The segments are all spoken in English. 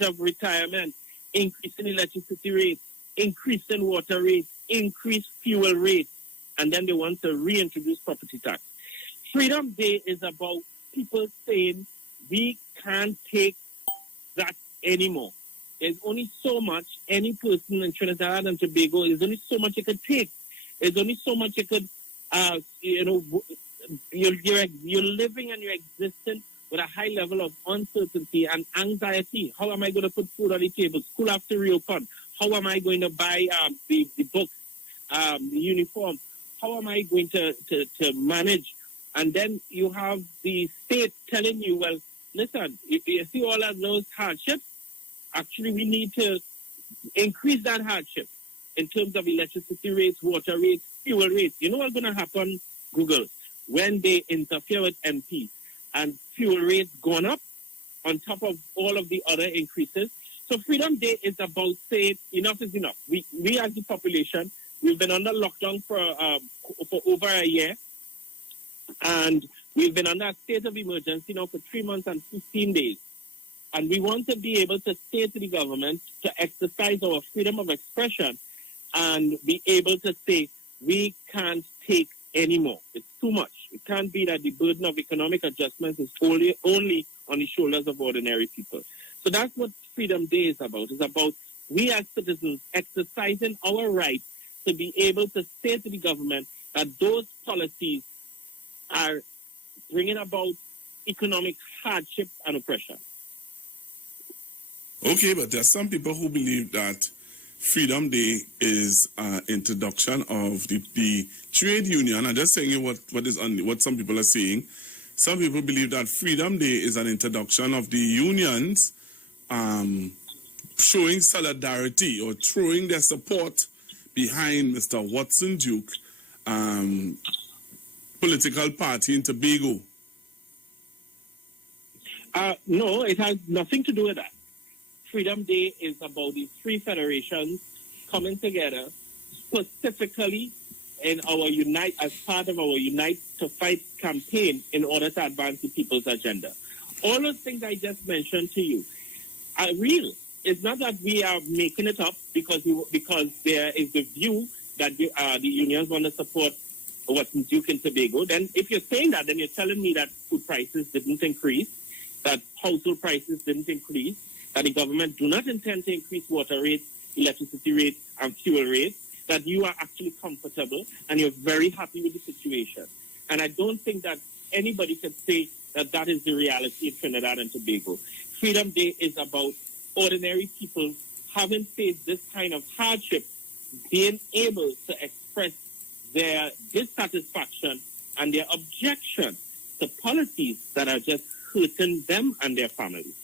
of retirement, increase in electricity rates, increase in water rates, increase fuel rates, and then they want to reintroduce property tax. Freedom Day is about people saying we can't take that anymore. There's only so much any person in Trinidad and Tobago, there's only so much you could take. There's only so much you could, you're living and you're existing with a high level of uncertainty and anxiety. How am I going to put food on the table? School have to reopen. How am I going to buy the books, the uniform? How am I going to manage? And then you have the state telling you, well, listen, if you see all of those hardships, actually we need to increase that hardship in terms of electricity rates, water rates, fuel rates. You know what's going to happen, Google, when they interfere with MP and fuel rates gone up on top of all of the other increases. So Freedom Day is about saying enough is enough. We as the population, we've been under lockdown for over a year, and we've been under a state of emergency now for 3 months and 15 days. And we want to be able to say to the government to exercise our freedom of expression and be able to say, we can't take anymore. It's too much. It can't be that the burden of economic adjustments is only on the shoulders of ordinary people. So that's what Freedom Day is about. It's about we as citizens exercising our right to be able to say to the government that those policies are bringing about economic hardship and oppression. Okay, but there are some people who believe that Freedom Day is introduction of the trade union. I'm just saying what some people are saying. Some people believe that Freedom Day is an introduction of the unions showing solidarity or throwing their support behind Mr. Watson Duke political party in Tobago. No, it has nothing to do with that. Freedom Day is about the three federations coming together specifically in our Unite, as part of our Unite to Fight campaign in order to advance the people's agenda. All those things I just mentioned to you are real. It's not that we are making it up because there is the view that the unions want to support Watson Duke in Tobago. Then if you're saying that, then you're telling me that food prices didn't increase, that household prices didn't increase, that the government do not intend to increase water rates, electricity rates, and fuel rates, that you are actually comfortable and you're very happy with the situation. And I don't think that anybody can say that that is the reality in Trinidad and Tobago. Freedom Day is about ordinary people having faced this kind of hardship, being able to express their dissatisfaction and their objection to policies that are just hurting them and their families.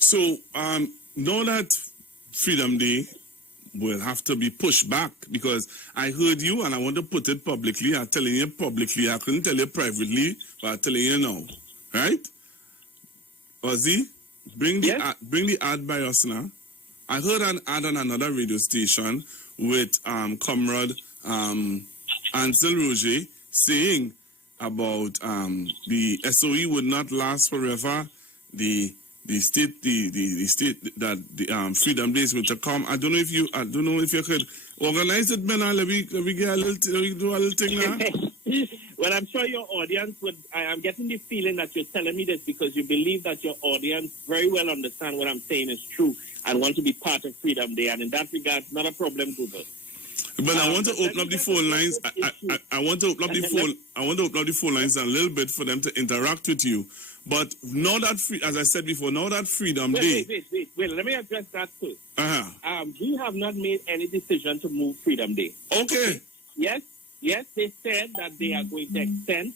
So, know that Freedom Day will have to be pushed back because I heard you and I want to put it publicly. I'm telling you publicly. I couldn't tell you privately, but I'm telling you now. Right? Ozzy, bring the ad by us now. I heard an ad on another radio station with Comrade Ansel Roger saying about the SOE would not last forever. The state that the Freedom Day is going to come. I don't know if you could organize it, man. Let me get do a little thing now. Well, I'm sure your audience would. I'm getting the feeling that you're telling me this because you believe that your audience very well understand what I'm saying is true and want to be part of Freedom Day. And in that regard, not a problem, Google. But I want to open up the phone lines. I want to open up the phone. I want to open up the phone lines a little bit for them to interact with you. But now that, as I said before, now that Freedom Day... Wait. Let me address that first. Uh-huh. We have not made any decision to move Freedom Day. Okay. Yes, they said that they are going to extend,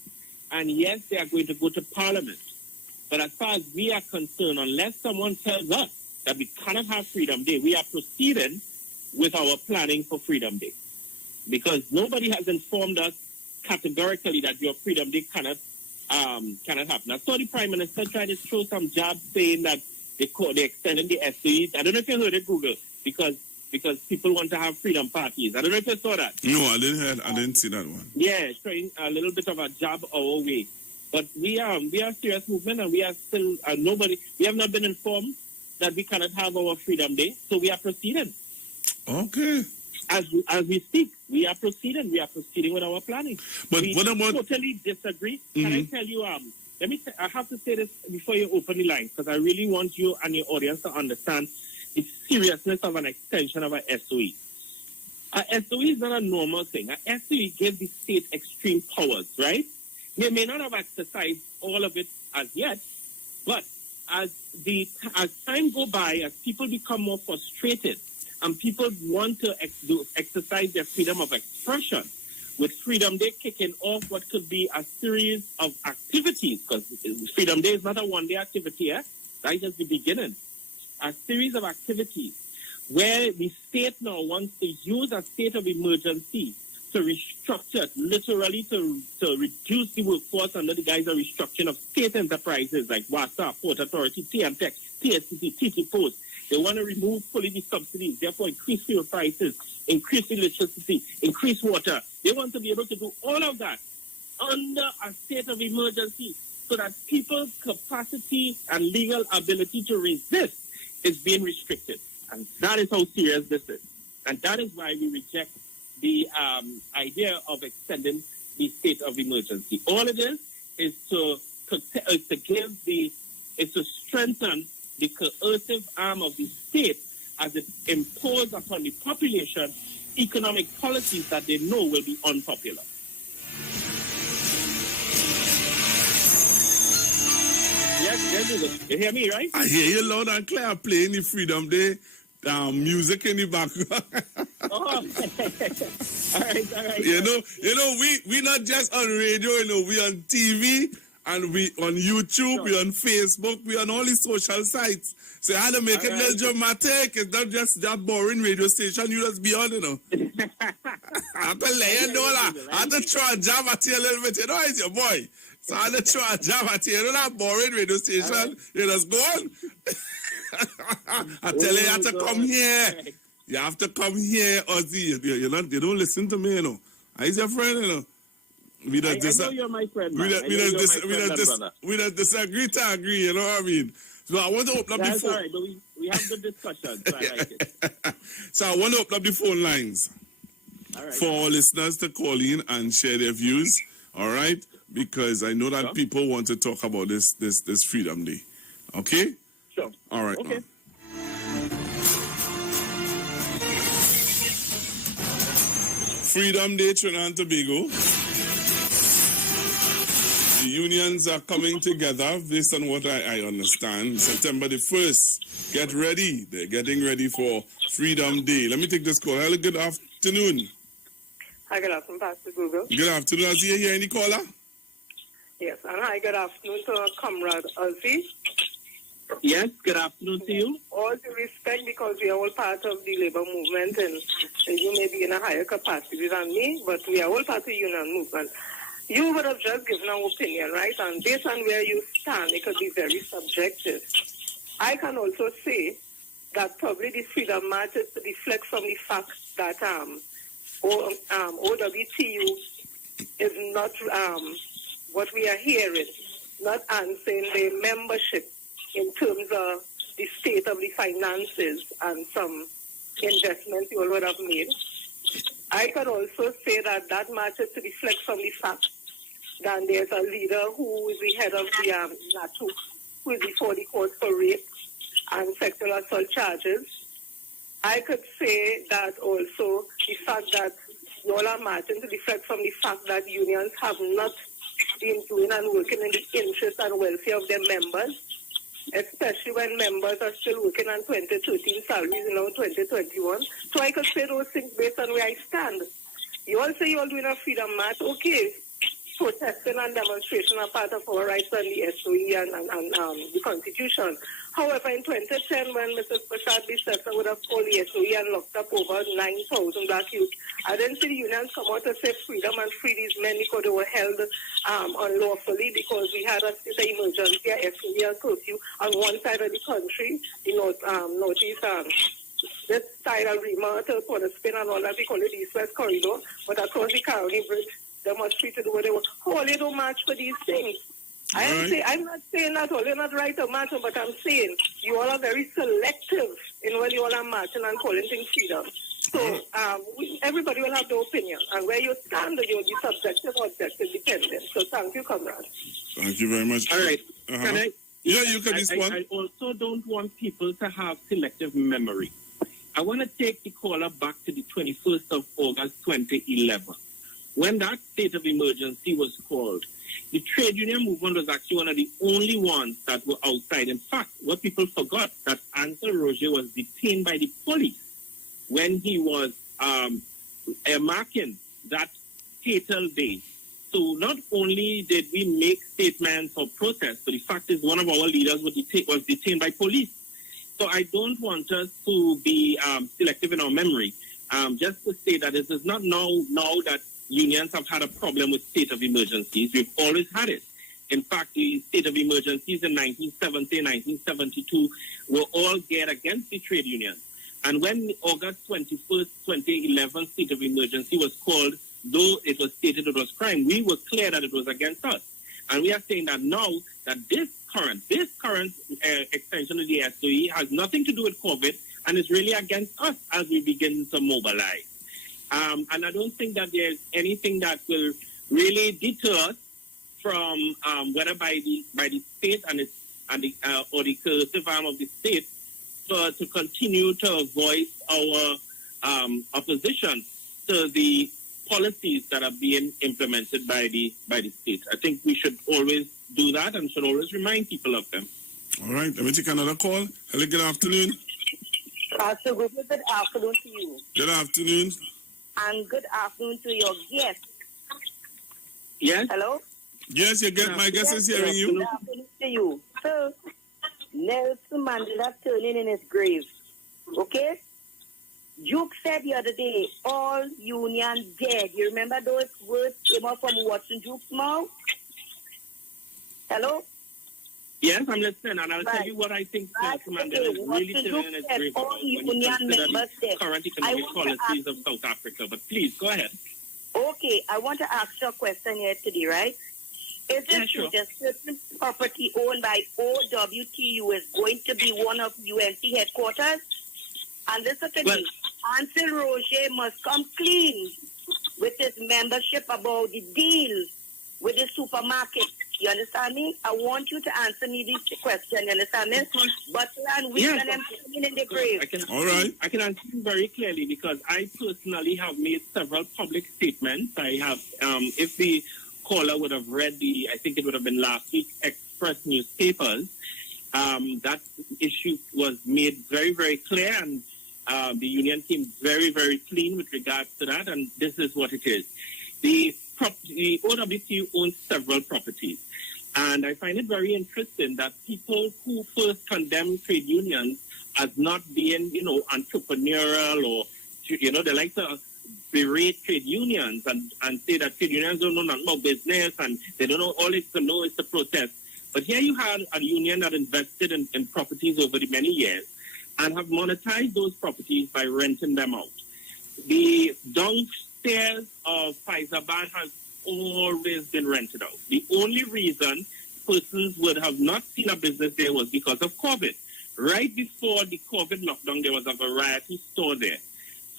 and yes, they are going to go to Parliament. But as far as we are concerned, unless someone tells us that we cannot have Freedom Day, we are proceeding with our planning for Freedom Day. Because nobody has informed us categorically that your Freedom Day cannot happen. I saw the Prime Minister try to throw some jabs saying that they extended the SOEs. I don't know if you heard it, Google, because people want to have freedom parties. I don't know if you saw that. No, I didn't see that one. Yeah, throwing a little bit of a jab our way. But we are a serious movement, and we are still we have not been informed that we cannot have our Freedom Day, so we are proceeding. Okay. As we speak, we are proceeding. We are proceeding with our planning. But we what about... totally disagree. Can I tell you, I have to say this before you open the line, because I really want you and your audience to understand the seriousness of an extension of an SOE. A SOE is not a normal thing. A SOE gives the state extreme powers, right? They may not have exercised all of it as yet, but as time go by, as people become more frustrated, and people want to exercise their freedom of expression, with Freedom Day kicking off what could be a series of activities, because Freedom Day is not a one-day activity, that's just the beginning. A series of activities where the state now wants to use a state of emergency to restructure, literally to reduce the workforce under the guise of restructuring of state enterprises like WASA, Port Authority, TMTech, TSCC, TT Post. They want to remove fully the subsidies, therefore increase fuel prices, increase electricity, increase water. They want to be able to do all of that under a state of emergency so that people's capacity and legal ability to resist is being restricted. And that is how serious this is. And that is why we reject the idea of extending the state of emergency. All it is to strengthen the coercive arm of the state as it imposes upon the population economic policies that they know will be unpopular. Yes, you hear me, right? I hear you loud and clear playing the Freedom Day music in the background. Oh, all right. You know, we not just on radio, we on TV and we on YouTube, we on Facebook, we on all these social sites. So I had to make it less dramatic. It's not just that boring radio station you just be on, I have to let you know that. I have to try and jab at you a little bit. It's your boy. So I had to try and jab at you. That boring radio station. You just go on. I tell you have to come here. You have to come here, Ozzy. You don't listen to me, He's your friend, I know you're my friend, man. We don't disagree to agree, you know what I mean? So I want to open up the phone. That's all right, but we have good discussion, so I like it. So I want to open up the phone lines for our listeners to call in and share their views, all right? Because I know that people want to talk about this Freedom Day. Okay? Sure. All right. Okay. Freedom Day, Trinidad and Tobago. The unions are coming together based on what I understand. September the 1st. Get ready. They're getting ready for Freedom Day. Let me take this call. Hello, good afternoon. Hi, good afternoon, Pastor Google. Good afternoon. I see you here. Any caller? Yes, and hi, good afternoon to Comrade Ozzy. Yes, good afternoon to you. All due respect, because we are all part of the labor movement, and you may be in a higher capacity than me, but we are all part of the union movement. You would have just given an opinion, right? And based on where you stand, it could be very subjective. I can also say that probably the Freedom March is to deflect from the fact that OWTU is not what we are hearing, not answering the membership in terms of the state of the finances and some investments you all would have made. I could also say that march is to reflect from the fact that there's a leader who is the head of the NATU, who is before the court for rape and sexual assault charges. I could say that also the fact that you all are marching to reflect from the fact that unions have not been doing and working in the interest and welfare of their members, especially when members are still working on 2013 salaries in 2021. So I could say those things based on where I stand. You all say you all doing a freedom march. Okay, protesting and demonstration are part of our rights on the SOE and the Constitution. However, in 2010, when Mrs. Prashad Bissessa would have called the SOE and locked up over 9,000 black youth, I didn't see the unions come out to say freedom and free these men because they were held unlawfully because we had a state of emergency, a SOE and curfew on one side of the country, the northeast, this side of Rima, to Spain and all that, we call it the East-West Corridor, but across the Caroni Bridge, they must treat it where they were. How they don't march for these things? I'm not saying that all. You're not right or matter, but I'm saying you all are very selective in when you all are marching and calling things freedom. So everybody will have their opinion, and where you stand, you will be subjective or objective dependent. So thank you, comrade. Thank you very much. All right. Uh-huh. Can I? Yeah, you can respond. I also don't want people to have selective memory. I want to take the caller back to the 21st of August 2011. When that state of emergency was called, the trade union movement was actually one of the only ones that were outside. In fact, what people forgot, that Ansel Roger was detained by the police when he was marking that fatal day. So not only did we make statements or protests, but the fact is one of our leaders was detained by police. So I don't want us to be selective in our memory. Just to say that this is not now that unions have had a problem with state of emergencies. We've always had it. In fact, the state of emergencies in 1970, 1972 were all geared against the trade unions. And when August 21st, 2011 state of emergency was called, though it was stated it was crime, we were clear that it was against us. And we are saying that now that this current extension of the SOE has nothing to do with COVID and is really against us as we begin to mobilize. And I don't think that there's anything that will really deter us from whether by the state or the coercive arm of the state to continue to voice our opposition to the policies that are being implemented by the state. I think we should always do that and should always remind people of them. All right, let me take another call. Hello, good afternoon. Pastor, good afternoon to you. Good afternoon. And good afternoon to your guest. Yes? Hello? Yes, my guest is hearing you. Good afternoon to you. So, Nelson Mandela turning in his grave. Okay? Duke said the other day, all union dead. You remember those words came out from Watson Duke's mouth? Hello? Yes, I'm listening, and I'll tell you what I think Nelson Mandela is really turning in his grave about when you consider the current economic policies of South Africa. But please, go ahead. Okay, I want to ask you a question here today, right? Is it true that certain property owned by OWTU is going to be one of UNC headquarters? And listen to me, Ansel Roger must come clean with his membership about the deal with the supermarket. You understand me? I want you to answer me this question. You understand me? But we can in the grave. All right. I can answer you very clearly because I personally have made several public statements. I have, if the caller would have read I think it would have been last week, Express newspapers, that issue was made very, very clear, and the union came very, very clean with regards to that, and this is what it is. The OWTU owns several properties, and I find it very interesting that people who first condemn trade unions as not being, entrepreneurial or, they like to berate trade unions and say that trade unions don't know nothing about business and they don't know, all it's to know is to protest. But here you had a union that invested in properties over the many years and have monetized those properties by renting them out. The downstairs of Faizabad has always been rented out. The only reason persons would have not seen a business there was because of COVID. Right before the COVID lockdown, there was a variety store there.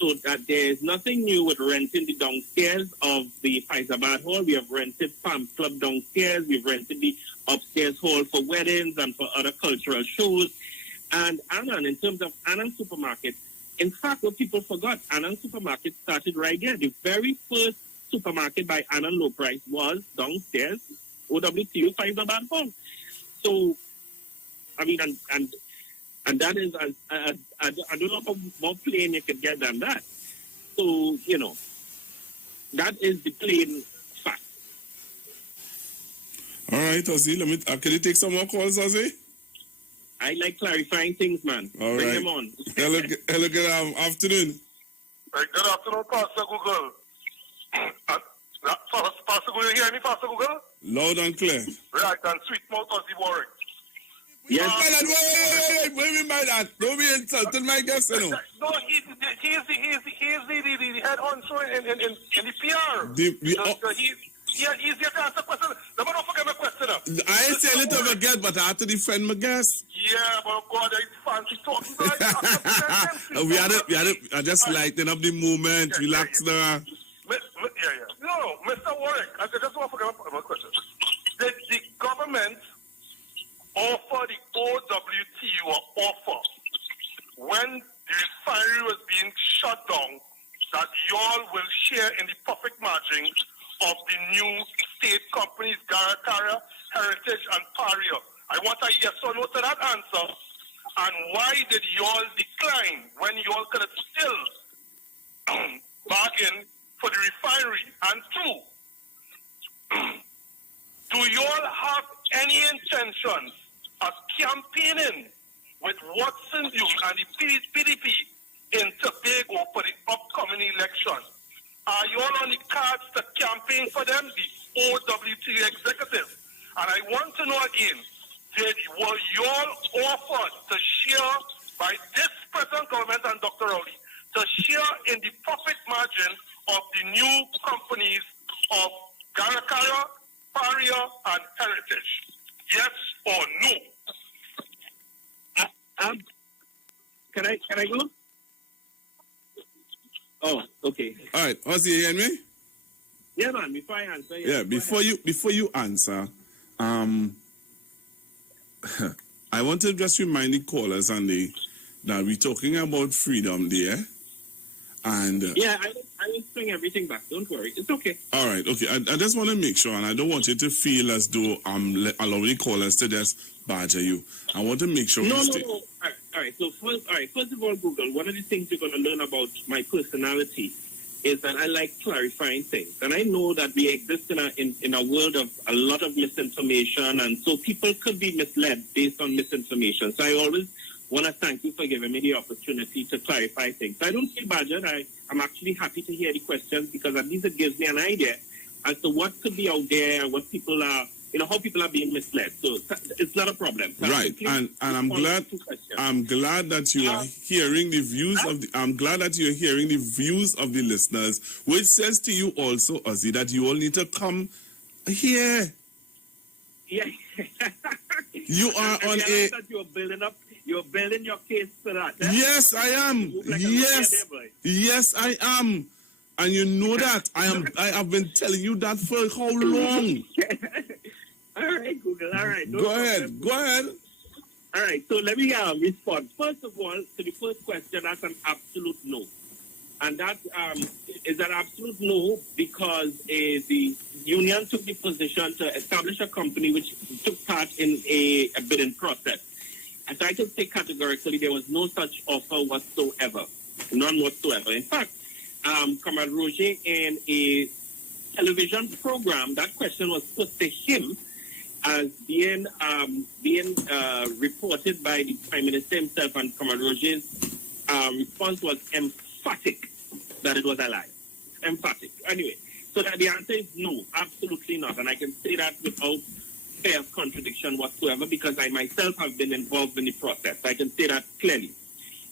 So that there is nothing new with renting the downstairs of the Faizabad Hall. We have rented Farm Club downstairs. We've rented the upstairs hall for weddings and for other cultural shows. And Annan, in terms of Annan Supermarket, in fact, what people forgot, Annan Supermarket started right there. The very first supermarket by Annan Low Price was downstairs, OWTU Faizabad Hall. So, I mean, and that is, I don't know how more plain you could get than that. So, that is the plain fact. All right, Ozzy, can you take some more calls, Ozzy? I like clarifying things, man. All Bring right. them on. Hello, good afternoon. Good afternoon, Pastor Google. Pastor Google, you hear me, Pastor Google? Loud and clear. Right, and sweet mouth Ozzy Warwick. Yes. Wait, what do you mean by that? Don't be insulting my guest, No, he's the head honcho in the PR. Yeah, easier to answer questions. Never don't forget my question. I ain't saying it to forget, but I have to defend my guest. Yeah, but God, I fancy talking. I just lighten up the moment. Relax now. Yeah. No, Mr. Warwick, I just want to forget my question. Did the government offer the OWTU or offer when the refinery was being shut down that y'all will share in the profit margin of the new state companies, Garakara, Heritage, and Paria? I want a yes or no to that answer. And why did y'all decline when y'all could have still bargained for the refinery? And two, do y'all have any intentions of campaigning with Watson Duke and the PDP in Tobago for the upcoming election? Are y'all on the cards to campaign for them, the OWT executive? And I want to know again, were y'all offered to share by this present government and Dr. Rowley to share in the profit margin of the new companies of Garakara, Paria, and Heritage? Yes or no? Can I go? Oh, okay. All right, Ozzy, you hear me? Yeah, man. Before I answer, Before you answer, I want to just remind the callers and that we're talking about freedom there, and I will bring everything back. Don't worry, it's okay. All right, okay. I just want to make sure, and I don't want you to feel as though I'm allowing the callers to just badger you. I want to make sure. No. All right. So first of all, Google. One of the things you're going to learn about my personality is that I like clarifying things, and I know that we exist in a world of a lot of misinformation, and so people could be misled based on misinformation. So I always want to thank you for giving me the opportunity to clarify things. So I don't feel badgered. I'm actually happy to hear the questions because at least it gives me an idea as to what could be out there, what people are, how people are being misled. So it's not a problem. So right, and I'm glad that you are hearing the views I'm glad that you're hearing the views of the listeners, which says to you also, Ozzy, that you all need to come here. Yeah. You are on a. You're building your case for that. Eh? Yes, I am. Yes, I am. And you know that I have been telling you that for how long? All right, Google. All right. Go ahead. All right. So let me respond. First of all, to the first question, that's an absolute no. And that is an absolute no because the union took the position to establish a company which took part in a bidding process. As I can say categorically, there was no such offer whatsoever. None whatsoever. In fact, Comrade Roger, in a television program, that question was put to him as being reported by the Prime Minister himself, and Comrade Roger's response was emphatic that it was a lie. Emphatic. Anyway, so that the answer is no, absolutely not. And I can say that without fair contradiction whatsoever because I myself have been involved in the process. I can say that clearly.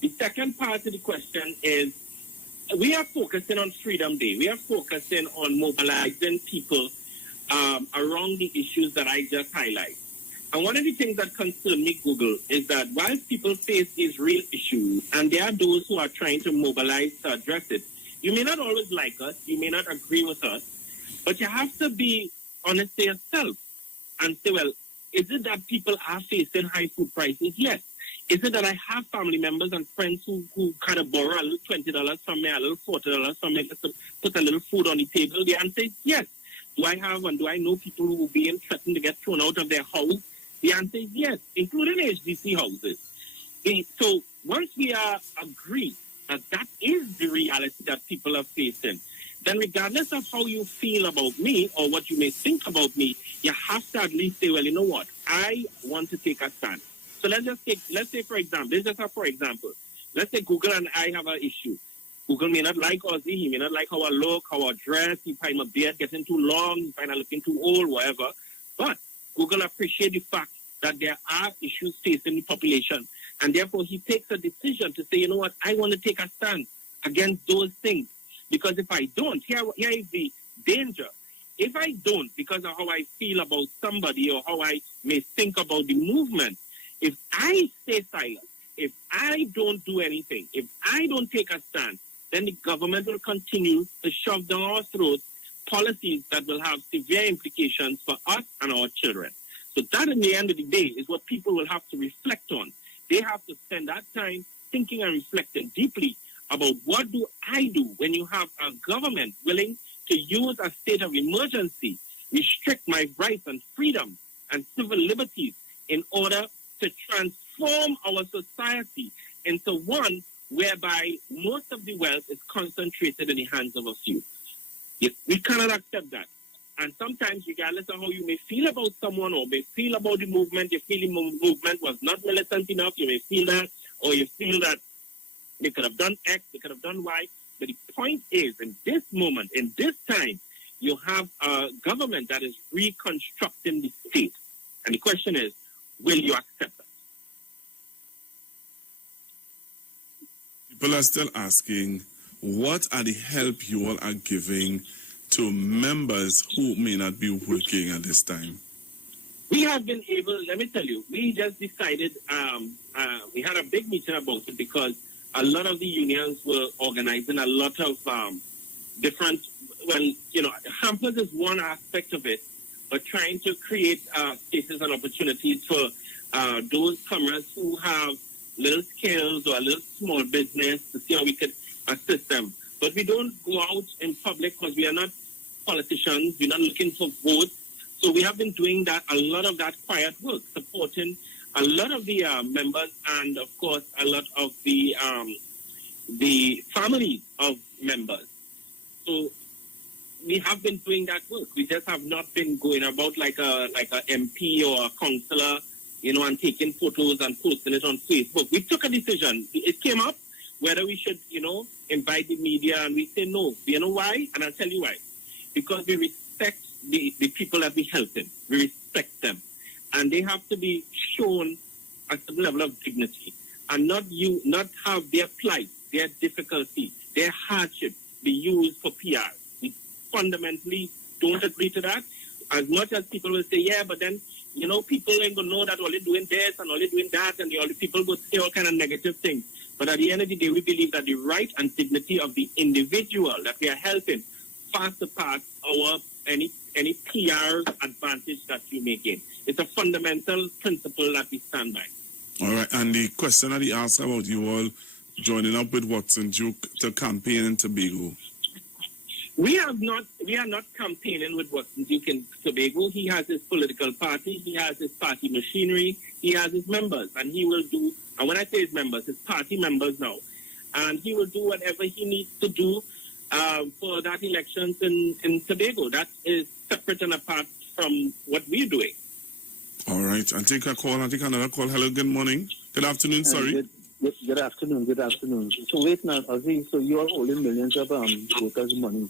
The second part of the question is we are focusing on Freedom Day. We are focusing on mobilizing people around the issues that I just highlighted. And one of the things that concern me, Google, is that while people face these real issues, and there are those who are trying to mobilize to address it, you may not always like us, you may not agree with us, but you have to be honest to yourself and say, well, is it that people are facing high food prices? Yes. Is it that I have family members and friends who kind of borrow a little $20 from me, a little $40 from me, just to put a little food on the table? The answer is yes. Do I have and do I know people who will be threatened to get thrown out of their house? The answer is yes, including HDC houses. So once we are agreed that is the reality that people are facing, then regardless of how you feel about me or what you may think about me, you have to at least say, well, you know what? I want to take a stand. So let's say, for example, let's say Google and I have an issue. Google may not like Ozzy, he may not like how I look, how I dress, he find my beard getting too long, he find I looking too old, whatever. But Google appreciates the fact that there are issues facing the population. And therefore, he takes a decision to say, you know what, I want to take a stand against those things. Because if I don't, here is the danger. If I don't, because of how I feel about somebody or how I may think about the movement, if I stay silent, if I don't do anything, if I don't take a stand, then the government will continue to shove down our throats policies that will have severe implications for us and our children. So that, in the end of the day, is what people will have to reflect on. They have to spend that time thinking and reflecting deeply about what do I do when you have a government willing to use a state of emergency, restrict my rights and freedoms and civil liberties in order to transform our society into one whereby most of the wealth is concentrated in the hands of a few. We cannot accept that. And sometimes, regardless of how you may feel about someone or may feel about the movement, you feel the movement was not militant enough, you may feel that, or you feel that they could have done X, they could have done Y. But the point is, in this moment, in this time, you have a government that is reconstructing the state. And the question is, will you accept that? People are still asking, what are the help you all are giving to members who may not be working at this time? We have been able, let me tell you, we just decided, we had a big meeting about it because a lot of the unions were organizing a lot of different, hampers is one aspect of it, but trying to create spaces and opportunities for those comers who have little skills or a little small business to see how we could assist them. But we don't go out in public because we are not politicians, we're not looking for votes. So we have been doing that, a lot of that quiet work, supporting a lot of the members and, of course, a lot of the families of members. So we have been doing that work. We just have not been going about like a MP or a councillor, and taking photos and posting it on Facebook. We took a decision. It came up whether we should, invite the media, and we say no. You know why? And I'll tell you why. Because we respect the people that we helping. We respect them. And they have to be shown a certain level of dignity and not have their plight, their difficulty, their hardship be used for PR. We fundamentally don't agree to that. As much as people will say, yeah, but then, people ain't going to know that all they're doing this and all they're doing that, and all the people will say all kind of negative things. But at the end of the day, we believe that the right and dignity of the individual that we are helping far surpass any PR advantage that you may gain. It's a fundamental principle that we stand by. All right, and the question that he asked about you all joining up with Watson Duke to campaign in Tobago. We are not campaigning with Watson Duke in Tobago. He has his political party, he has his party machinery, he has his members, and he will do, and when I say his members, his party members now, and he will do whatever he needs to do for that elections in Tobago. That is separate and apart from what we're doing. All right, I'll take a call. I'll take another call. Hello, good morning. Good afternoon, sorry. Good afternoon. So wait now, Ozzy, so you're holding millions of workers' money,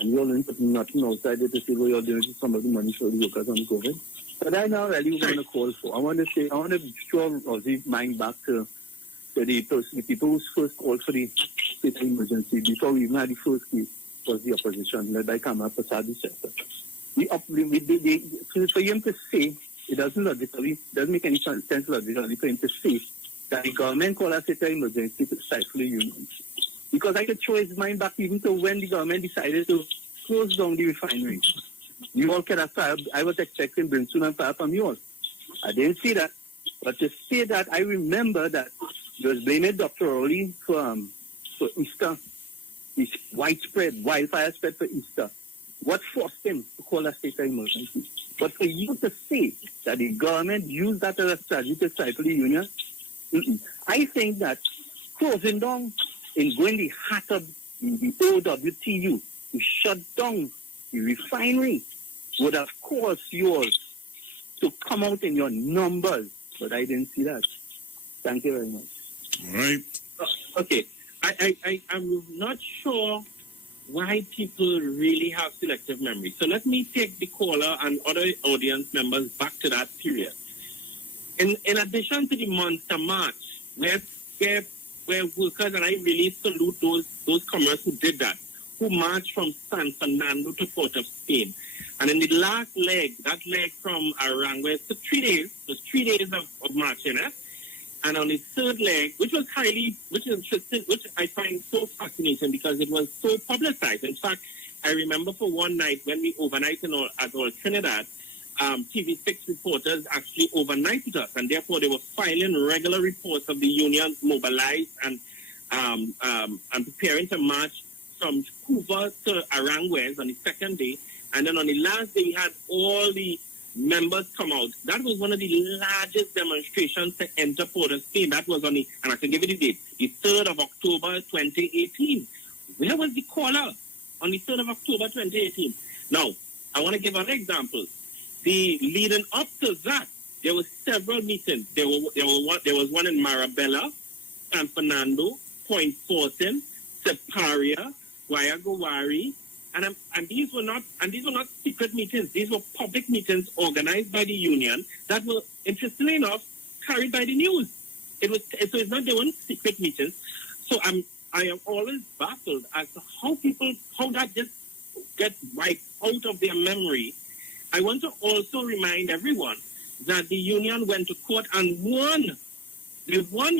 and you're only putting nothing outside there to see what you're doing to some of the money for the workers on COVID. But I now really want to call for, I want to show Ozzy's mind back to the people who first called for the state of emergency before we even had the first case was the opposition led by Kamala Prasad. For him to say, it doesn't make any sense logically for him to say that the government called a state of emergency to stifle the unions. Because I could throw his mind back even to when the government decided to close down the refinery. You all could have fired. I was expecting brimstone and fire from you all. I didn't see that. But to say that, I remember that you was blaming Dr. Rowley for Easter. This widespread wildfire spread for Easter. What forced him to call a state of emergency? But for you to say that the government used that as a strategy to stifle the union, I think that closing down and going the heart of the OWTU to shut down the refinery would have caused you all to come out in your numbers. But I didn't see that. Thank you very much. All right. Okay. I'm not sure why people really have selective memory. So let me take the caller and other audience members back to that period. In addition to the monster march, where workers, and I really salute those commerce who did that, who marched from San Fernando to Port of Spain. And in the last leg, that leg from Arangua, it took 3 days. It was 3 days of marching, And on the third leg, which is interesting, which I find so fascinating because it was so publicized. In fact, I remember for one night when we overnighted at all Trinidad, TV6 reporters actually overnighted us, and therefore they were filing regular reports of the unions mobilized and preparing to march from Cuba to Aranjuez on the second day. And then on the last day, we had all the members come out. That was one of the largest demonstrations to enter Port of Spain. That was on the, and I can give you the date, the 3rd of October 2018. Where was the caller on the 3rd of October 2018? Now, I want to give an example. The leading up to that, there were several meetings. There was one in Marabella, San Fernando, Point Fortin, Separia, Guayagowari, and these were not secret meetings. These were public meetings organized by the union that were, interestingly enough, carried by the news. They weren't secret meetings. So I am always baffled as to how that just gets wiped out of their memory. I want to also remind everyone that the union went to court and won. They won,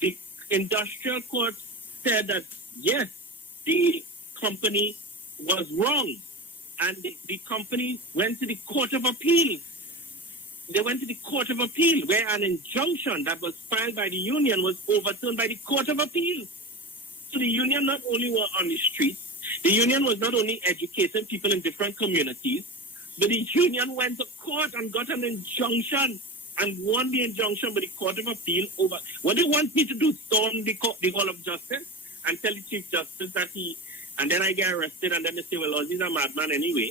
The industrial court said that, yes, the company was wrong. And the company went to the Court of Appeal. They went to the Court of Appeal, where an injunction that was filed by the union was overturned by the Court of Appeal. So the union not only were on the streets, the union was not only educating people in different communities, but the union went to court and got an injunction and won the injunction by the Court of Appeal over. What they want me to do, storm the Hall of Justice and tell the Chief Justice that and then I get arrested, and then they say, well, he's a madman anyway.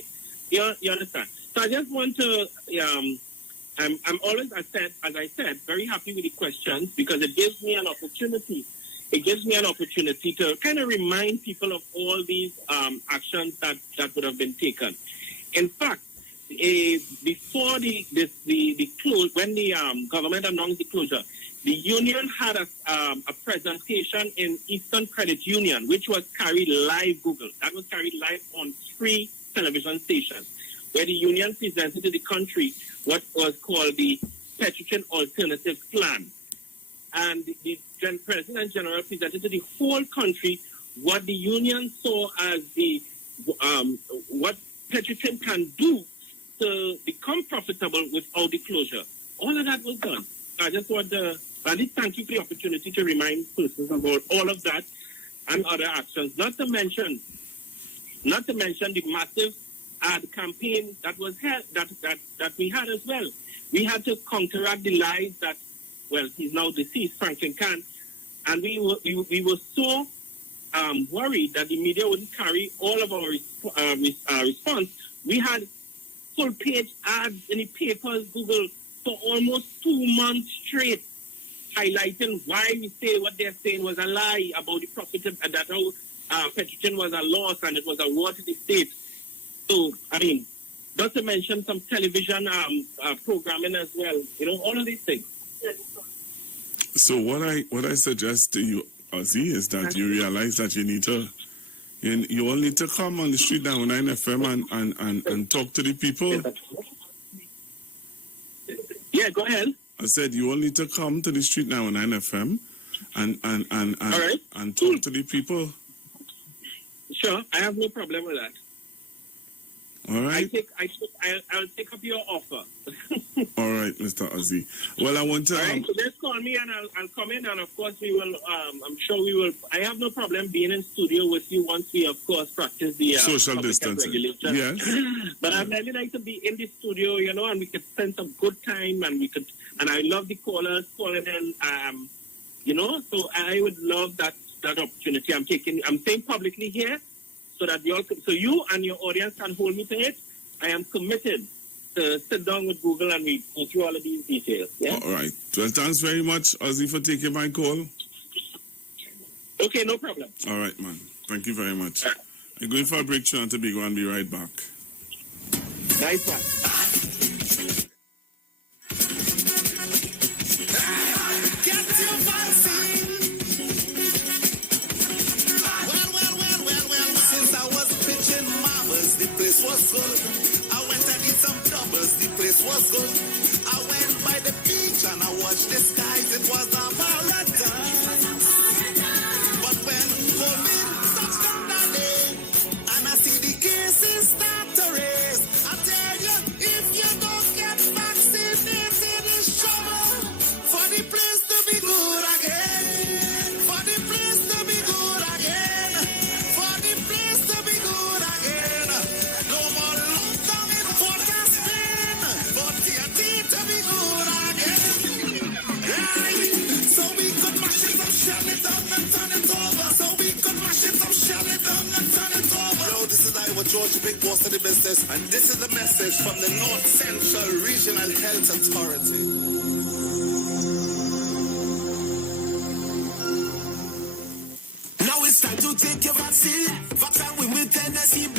You understand? So I just want to, I'm always, as I said, very happy with the questions because it gives me an opportunity. It gives me an opportunity to kind of remind people of all these actions that would have been taken. In fact, before the close, when the government announced the closure, the union had a presentation in Eastern Credit Union, which was carried live, Google. That was carried live on 3 television stations, where the union presented to the country what was called the Petrochem Alternative Plan. And the President General presented to the whole country what the union saw as what Petrochem can do to become profitable without the closure. All of that was done. I just want to thank you for the opportunity to remind persons about all of that and other actions. Not to mention the massive ad campaign that was held, that we had as well. We had to counteract the lies that, well, he's now deceased, Franklin Khan, and we were so worried that the media wouldn't carry all of our response. We had full-page ads in the papers, Google, for almost 2 months straight, highlighting why we say what they're saying was a lie about the profit, that how Petrochem was a loss and it was a war to the state. So, I mean, not to mention some television programming as well, all of these things. So what I suggest to you, Ozzy, is that you realize that you all need to come on the street now on 9 FM and talk to the people. Yeah, go ahead. I said you all need to come to the street now on 9 FM and talk to the people. Sure, I have no problem with that. All right. I'll take up your offer. All right, Mr. Ozzy. Well, I want to. All right, so just call me and I'll come in, and of course we will. I'm sure we will. I have no problem being in studio with you once we, of course, practice the social distancing. Yes. But I'd really like to be in the studio, and we could spend some good time, and I love the callers calling in. So I would love that opportunity. I'm saying publicly here, so that you and your audience can hold me to it. I am committed to sit down with Google and we go through all of these details. Yeah? All right. Well, thanks very much, Ozzy, for taking my call. Okay, no problem. All right, man. Thank you very much. I'm going for a break, Sean, to be and be right back. Nice one. good. I went and did some doubles, the place was good. I went by the beach and I watched the skies, it was a paradise. But when COVID stops down that day, and I see the cases start to raise, I tell you, if you don't get vaccinated, it's trouble for the place to be good again. For the place to be good again. For the place to be good again. No more lockdown in Port of Spain. For TNT to be good again. Right? So we could mash it up, shell it up, and turn it over. So we could mash it up, shell it up, and turn it over. Yo, this is Iwer, George, big boss of the business, and this is the message from the North Central Regional Health Authority. Now it's time to take your vaccine. Vaccine with NSEB.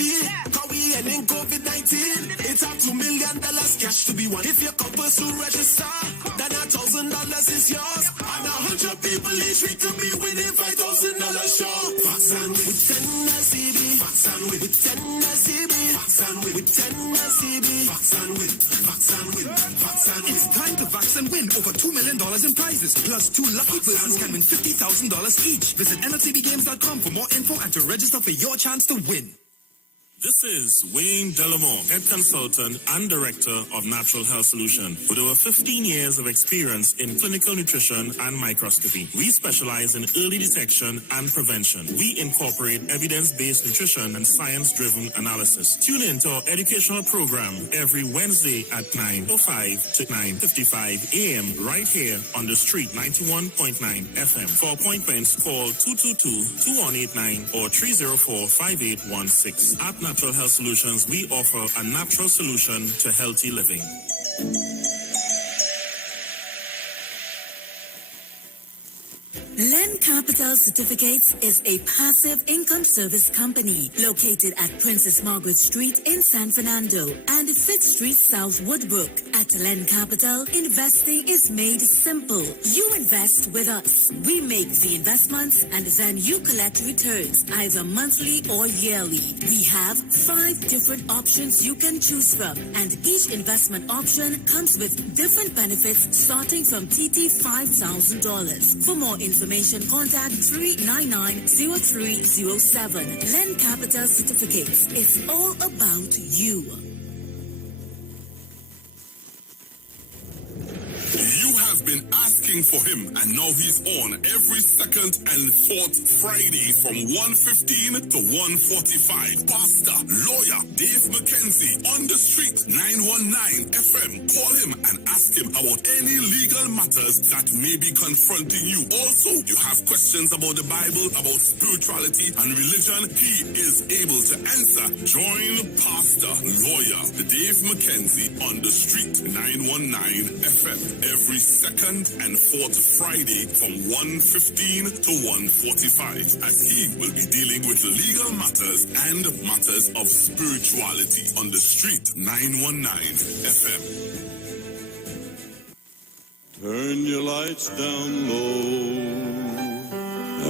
Cause we ending COVID-19. It's up $2 million cash to be won. If you come first to register, then $1,000 is yours. And 100 people each week to be winning $5,000 sure. Vaccine with 10 NSEB. Vaccine with 10 NSEB. Vaccine with 10 NSEB. Vaccine with. It's time to vaccine win over $2 million in prizes. Plus 2 lucky persons can win $50,000 each. Visit NLTBgames.com for more info and to register for your chance to win. This is Wayne Delamore, Head Consultant and Director of Natural Health Solution. With over 15 years of experience in clinical nutrition and microscopy, we specialize in early detection and prevention. We incorporate evidence-based nutrition and science-driven analysis. Tune in to our educational program every Wednesday at 9:05 to 9:55 a.m. right here on the street, 91.9 FM. For appointments, call 222-2189 or 304-5816. At Natural Health Solutions, we offer a natural solution to healthy living. Len Capital Certificates is a passive income service company located at Princess Margaret Street in San Fernando and 5th Street South Woodbrook. At Len Capital, investing is made simple. You invest with us. We make the investments and then you collect returns either monthly or yearly. We have 5 different options you can choose from, and each investment option comes with different benefits starting from TT $5,000. For more information, contact 399-0307. Len Capital Certificates. It's all about you. You have been asking for him, and now he's on every second and fourth Friday from 1:15 to 1:45. Pastor, lawyer, Dave McKenzie on the street, 919 FM. Call him and ask him about any legal matters that may be confronting you. Also, you have questions about the Bible, about spirituality and religion. He is able to answer. Join Pastor, lawyer, Dave McKenzie on the street, 919 FM. Every second and fourth Friday from 1:15 to 1:45, as he will be dealing with legal matters and matters of spirituality on the street, 919 FM. Turn your lights down low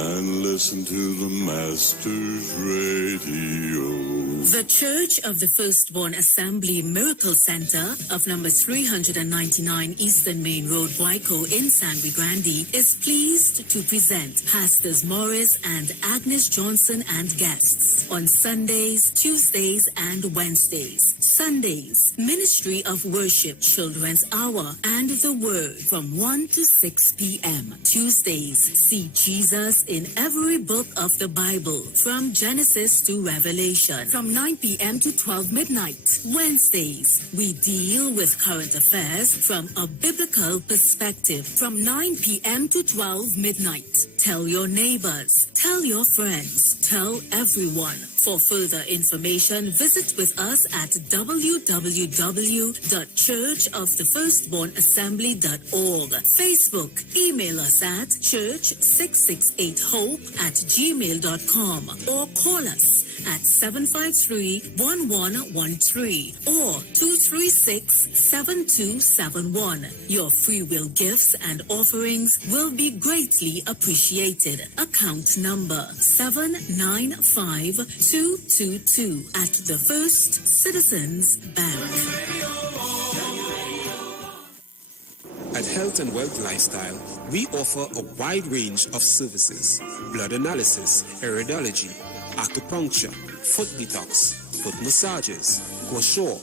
and listen to the Master's Radio. The Church of the Firstborn Assembly Miracle Center of number 399 Eastern Main Road, Waiko in San Luis Grande is pleased to present Pastors Morris and Agnes Johnson and guests on Sundays, Tuesdays, and Wednesdays. Sundays, Ministry of Worship, Children's Hour, and the Word from 1 to 6 p.m. Tuesdays, see Jesus in every book of the Bible from Genesis to Revelation from 9 p.m. to 12 midnight. Wednesdays, we deal with current affairs from a biblical perspective from 9 p.m. to 12 midnight. Tell your neighbors, tell your friends, tell everyone. For further information, visit with us at www.churchofthefirstbornassembly.org. Facebook, email us at church668hope@gmail.com or call us at 753-1113 or 236-7271. Your free will gifts and offerings will be greatly appreciated. Account number 795222 at the First Citizens Bank. At Health and Wealth Lifestyle, we offer a wide range of services: blood analysis, iridology, acupuncture, foot detox, foot massages, gua sha,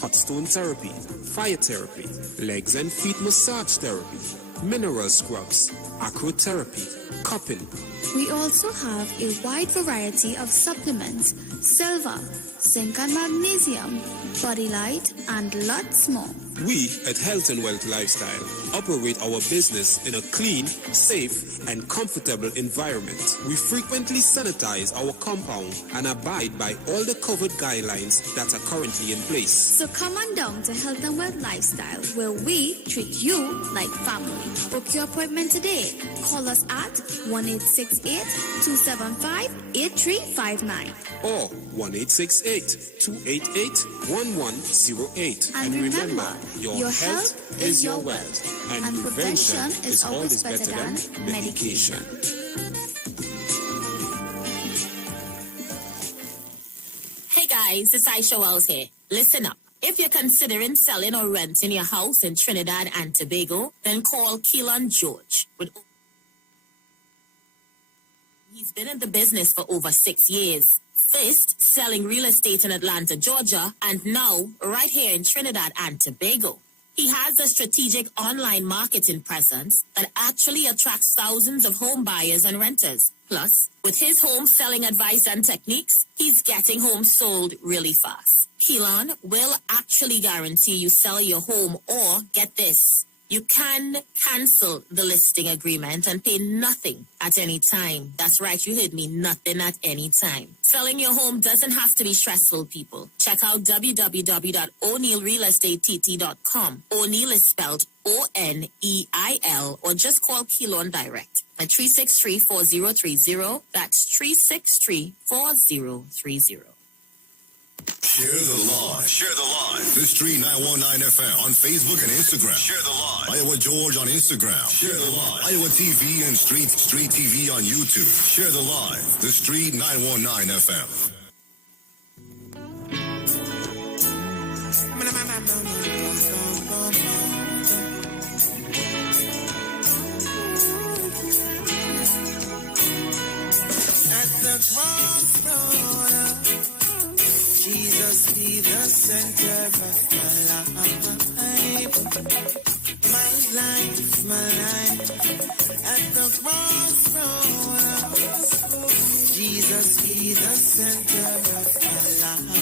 hot stone therapy, fire therapy, legs and feet massage therapy, mineral scrubs, acrotherapy, cupping. We also have a wide variety of supplements: silver, zinc and magnesium, body light, and lots more. We at Health and Wealth Lifestyle operate our business in a clean, safe, and comfortable environment. We frequently sanitize our compound and abide by all the COVID guidelines that are currently in place. So come on down to Health and Wealth Lifestyle, where we treat you like family. Book your appointment today. Call us at 1-868-275-8359 or 1-868-288-1108. And remember, your health is your wealth, and prevention is always better than medication. Hey guys, it's Aisha Wells here. Listen up. If you're considering selling or renting your house in Trinidad and Tobago, then call Keelan George. He's been in the business for over 6 years. First, selling real estate in Atlanta, Georgia, and now right here in Trinidad and Tobago. He has a strategic online marketing presence that actually attracts thousands of home buyers and renters. Plus, with his home selling advice and techniques, he's getting homes sold really fast. Keelan will actually guarantee you sell your home, or get this, you can cancel the listing agreement and pay nothing at any time. That's right, you heard me, nothing at any time. Selling your home doesn't have to be stressful, people. Check out www.o'neillrealestatetT.com. O'Neill is spelled O-N-E-I-L, or just call Keelan direct at 363-4030. That's 363-4030. Share the live. Share the live. The Street 919 FM on Facebook and Instagram. Share the live. Iowa George on Instagram. Share the live. Iowa TV and Street TV on YouTube. Share the live. The Street 919 FM. At the crossroads, Jesus be the center of my life. My life. At the crossroads, Jesus be the center of my life.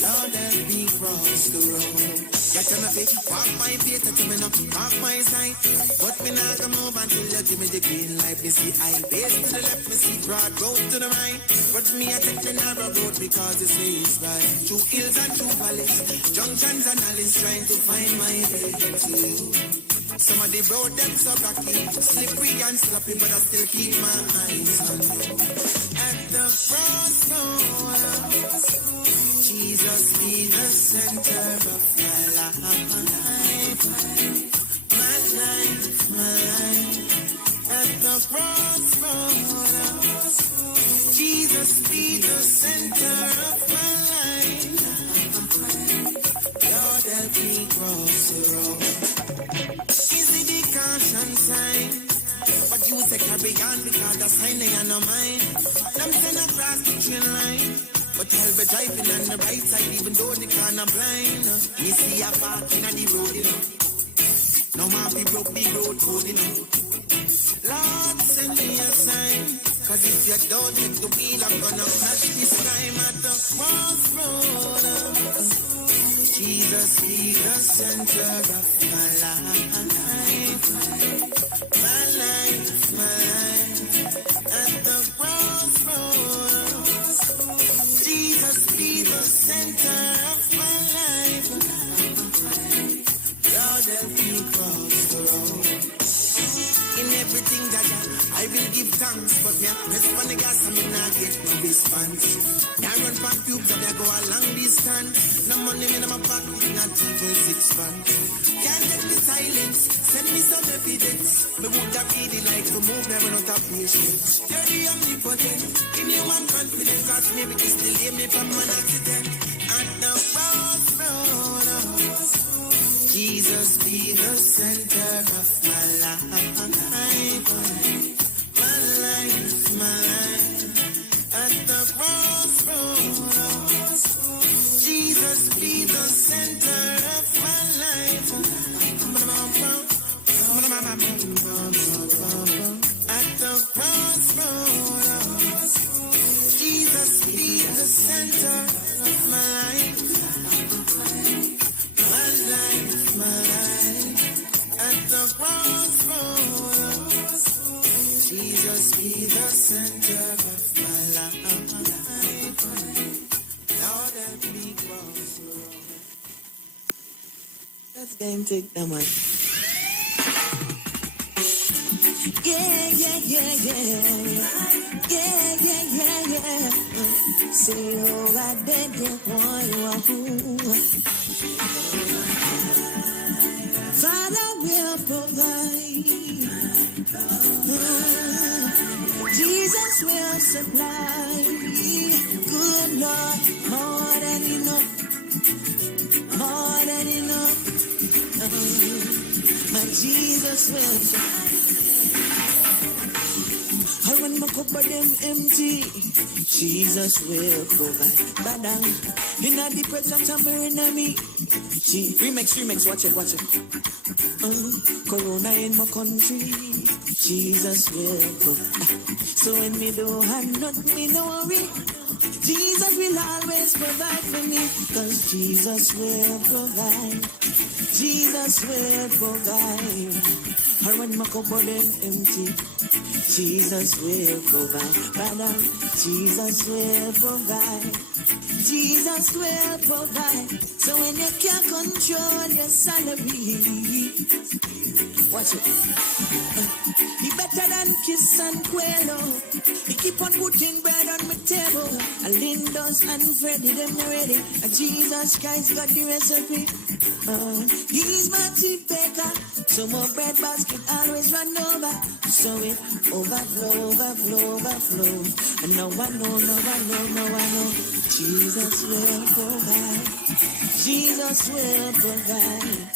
Lord, let me cross the road. You tell me, walk my feet, you tell me no, walk my side. But me not gonna move until you give me the green light. Me see highways to the left, me see broad road to the right. But me I take the narrow road because it says right. Through hills and through valleys, junctions and alleys, trying to find my way to you. Some of the road them so rocky, slippery and sloppy, but I still keep my eyes on you. At the crossroads, Jesus be the center of my life. My life. At the crossroads, Jesus be the center of my life. Lord, help me cross the road. Is it the caution sign? But you say carry on because the sign they are not mine. Them send across the train line. But I'll be driving on the right side even though the car not blind. Me see a parking on the road, you know. No more be broke the road code, you know. Lord, send me a sign. Cause if you don't take the wheel, I'm gonna crash this time at the crossroads. Jesus be the center of my life. My life. At the crossroads, Jesus be the I will give thanks, but me press on the gas and me not get no response. I run from pubes and I go a long distance. No money in my pocket, not even 6 funds. Can't take me silence, send me some evidence. Me would have really like to move, never not have patience. You're the omnipotent, in you I'm confident, cause maybe this delay me from an accident. At the crossroads, Jesus be the center of my life. My life, my life. At the crossroads, Jesus be the center of my life. At the crossroads, Jesus be the center of my life. My life, my life. At the crossroads, Jesus be the center of my life. Lord, help me crossroads. Let's game take the mic. Yeah. Say, oh, I beg you, Father will provide. Jesus will supply. Good Lord, more than enough. More than enough. My Jesus will supply. And when my cup of them empty, Jesus will provide. Badang, in a the presence of my enemy. Remix, watch it. Corona in my country, Jesus will provide. So when me don't have nothing, me no worry. Jesus will always provide for me, cause Jesus will provide. Jesus will provide. And when my cup of them empty, Jesus will provide. Brother, Jesus will provide. Jesus will provide. So when you can't control your salary, watch it. He better than kiss and quail. He keep on putting bread on my table. And Lindos and Freddy, them ready. And Jesus Christ got the recipe. He's my chief baker. So my bread basket always run over. So it overflow. And now I know. Jesus will provide. Jesus will provide.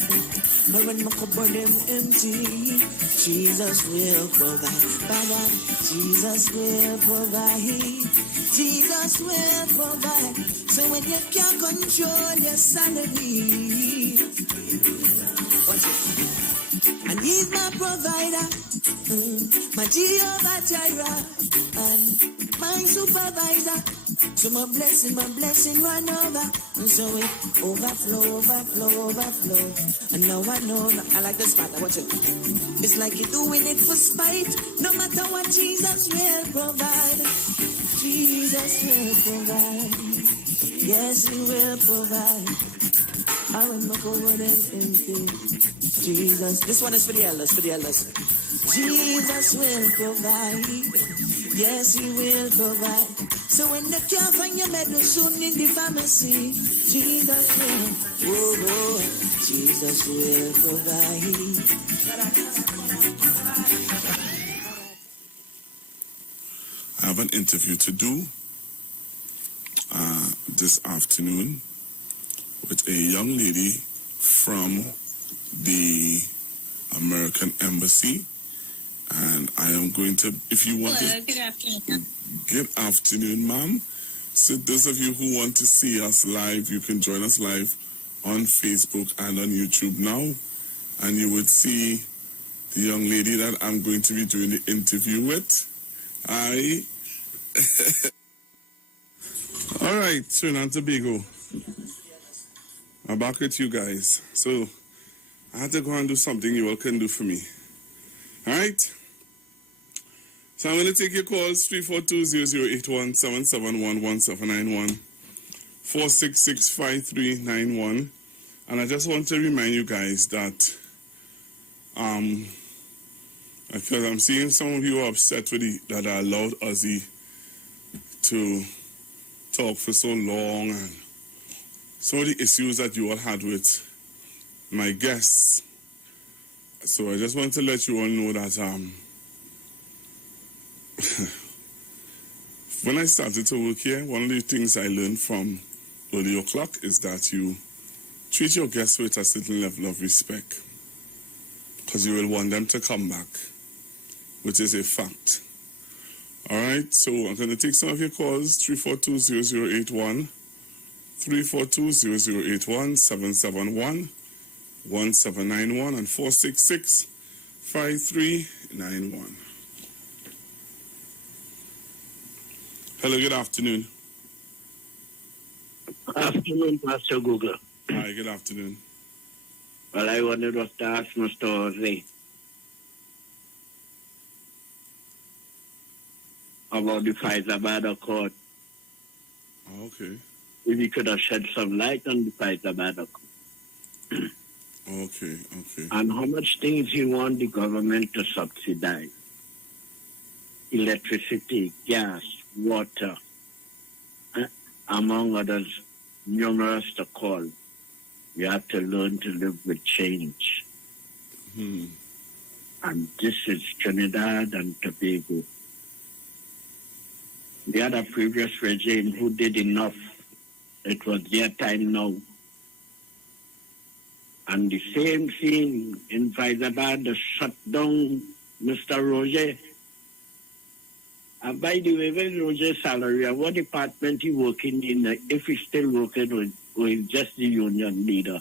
But when my cupboard them empty, Jesus will provide. Father, Jesus will provide. Jesus will provide. So when you can't control your salary, watch it. And he's my provider, my Jehovah Jireh, and my supervisor. So my blessing run over. And so it overflow. And now I know, I like this part, watch it. It's like you're doing it for spite. No matter what, Jesus will provide. Jesus will provide. Yes, he will provide. I will not go with empty. Jesus, this one is for the elders, Jesus will provide. Yes, he will provide. So when they can't find your medicine in the pharmacy, Jesus will. Oh, Jesus will provide. I have an interview to do this afternoon with a young lady from the American Embassy. And I am going to, if you want Hello, to... good afternoon. Good afternoon, ma'am. So those of you who want to see us live, you can join us live on Facebook and on YouTube now. And you would see the young lady that I'm going to be doing the interview with. All right, Trinidad and Tobago. I'm back with you guys. So I had to go and do something you all can do for me. All right? So I'm going to take your calls, 342-0081, 771-1791, 466-5391. And I just want to remind you guys that Because I'm seeing some of you are upset with that I allowed Ozzy to talk for so long and some of the issues that you all had with my guests. So I just want to let you all know that when I started to work here, one of the things I learned from early o'clock is that you treat your guests with a certain level of respect because you will want them to come back, which is a fact. All right, so I'm going to take some of your calls, 342-0081, 342-0081, 771-1791, and 466-5391. Hello, good afternoon. Afternoon, Pastor Google. Hi, good afternoon. Well, I wanted to ask Mr. Jose about the Pfizer Accord. Okay. If he could have shed some light on the Pfizer Accord. Okay. And how much things he want the government to subsidize. Electricity, gas, water, among others, numerous to call. We have to learn to live with change. And this is Trinidad and Tobago. We had a previous regime who did enough. It was their time now. And the same thing in Faizabad, the shut down Mr. Roger. And by the way, when Roger's salary, and what department he working in, if he's still working with just the union leader,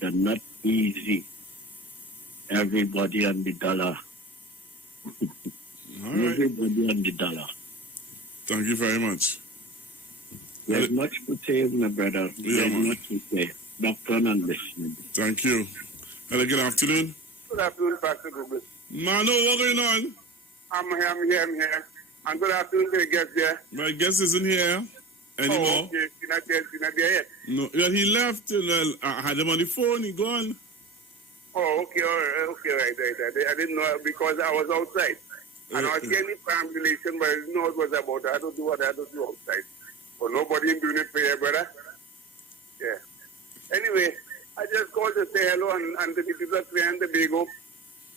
they're not easy. Everybody on the dollar. All right. Everybody on the dollar. Thank you very much. There's much to say, my brother. There's much to say. Doctor and listening. Thank you. Hello, good afternoon. Good afternoon, Pastor Google. Mano, what's going on? I'm here. And good afternoon to the guest there. My guest isn't here anymore. Oh, okay. He's not there yet. No, yeah, he left. I had him on the phone. He gone. Oh, okay, all right, right. I didn't know because I was outside. And I was getting perambulation, but I didn't know what it was about. I had to do what I had to do outside. But nobody doing it for you, brother. Yeah. Anyway, I just called to say hello and to the people of Trinidad and Tobago.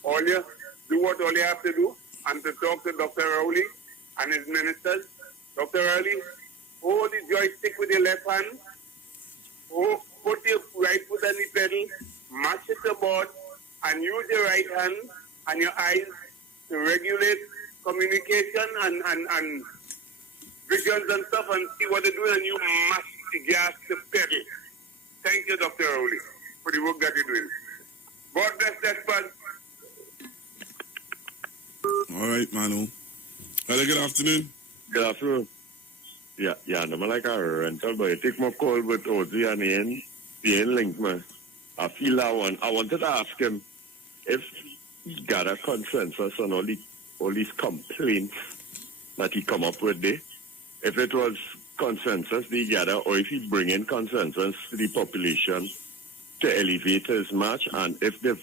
All you do what all you have to do and to talk to Dr. Rowley and his ministers. Dr. Rowley, hold the joystick with your left hand. Put your right foot on the pedal, mash it aboard, and use your right hand and your eyes to regulate communication and visions and stuff and see what they're doing, and you mash the gas to pedal. Thank you, Dr. Rowley, for the work that you're doing. God bless that man. All right, Manu. Hello, good afternoon. Good afternoon. Yeah, I'm like a rental, but I take my call with Ozzy and Ian link, man. I feel that one. I wanted to ask him if he got a consensus on all these complaints that he come up with there. If it was consensus they gather, or if he bring in consensus to the population to elevate his match, and if there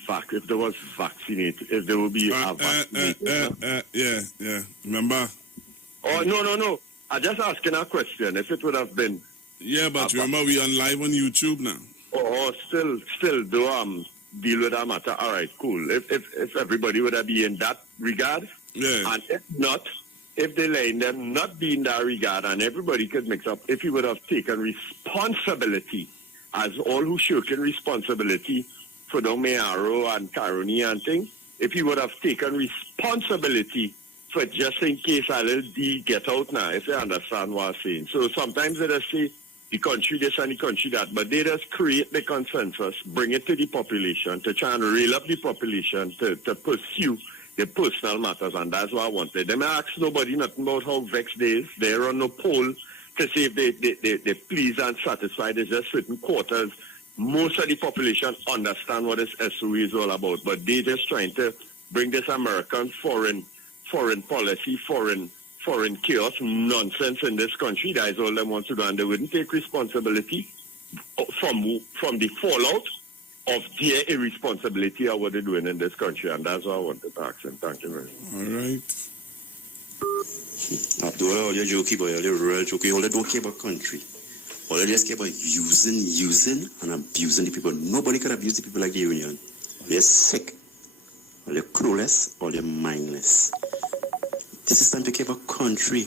was vaccinated, if there will be a vaccinated. Yeah. Remember? Oh, no. I just asking a question. If it would have been. Yeah, but remember we on live on YouTube now. Oh, still do deal with that matter. All right, cool. If everybody would have been in that regard. Yeah. And if not, if they letting them not be in that regard, and everybody could mix up, if he would have taken responsibility, as all who shook in responsibility for the Mayaro and Caroni and things, if he would have taken responsibility for just in case a little D get out now, if they understand what I'm saying. So sometimes they just say the country this and the country that, but they just create the consensus, bring it to the population, to try and rail up the population, to pursue the personal matters, and that's what I wanted. They may ask nobody nothing about how vexed they is. They're on no poll to see if they pleased and satisfied. There's just certain quarters. Most of the population understand what this SOE is all about, but they just trying to bring this American foreign policy, foreign chaos nonsense in this country. That is all they want to do, and they wouldn't take responsibility from the fallout of their irresponsibility of what they're doing in this country, and that's what I wanted to ask him. Thank you very much. All right. Abdullah, all you're joking, but you're real joking. All they don't care about country. All they just care about using and abusing the people. Nobody can abuse the people like the union. They're sick. Or they're clueless, or they're mindless. This is time to care about country.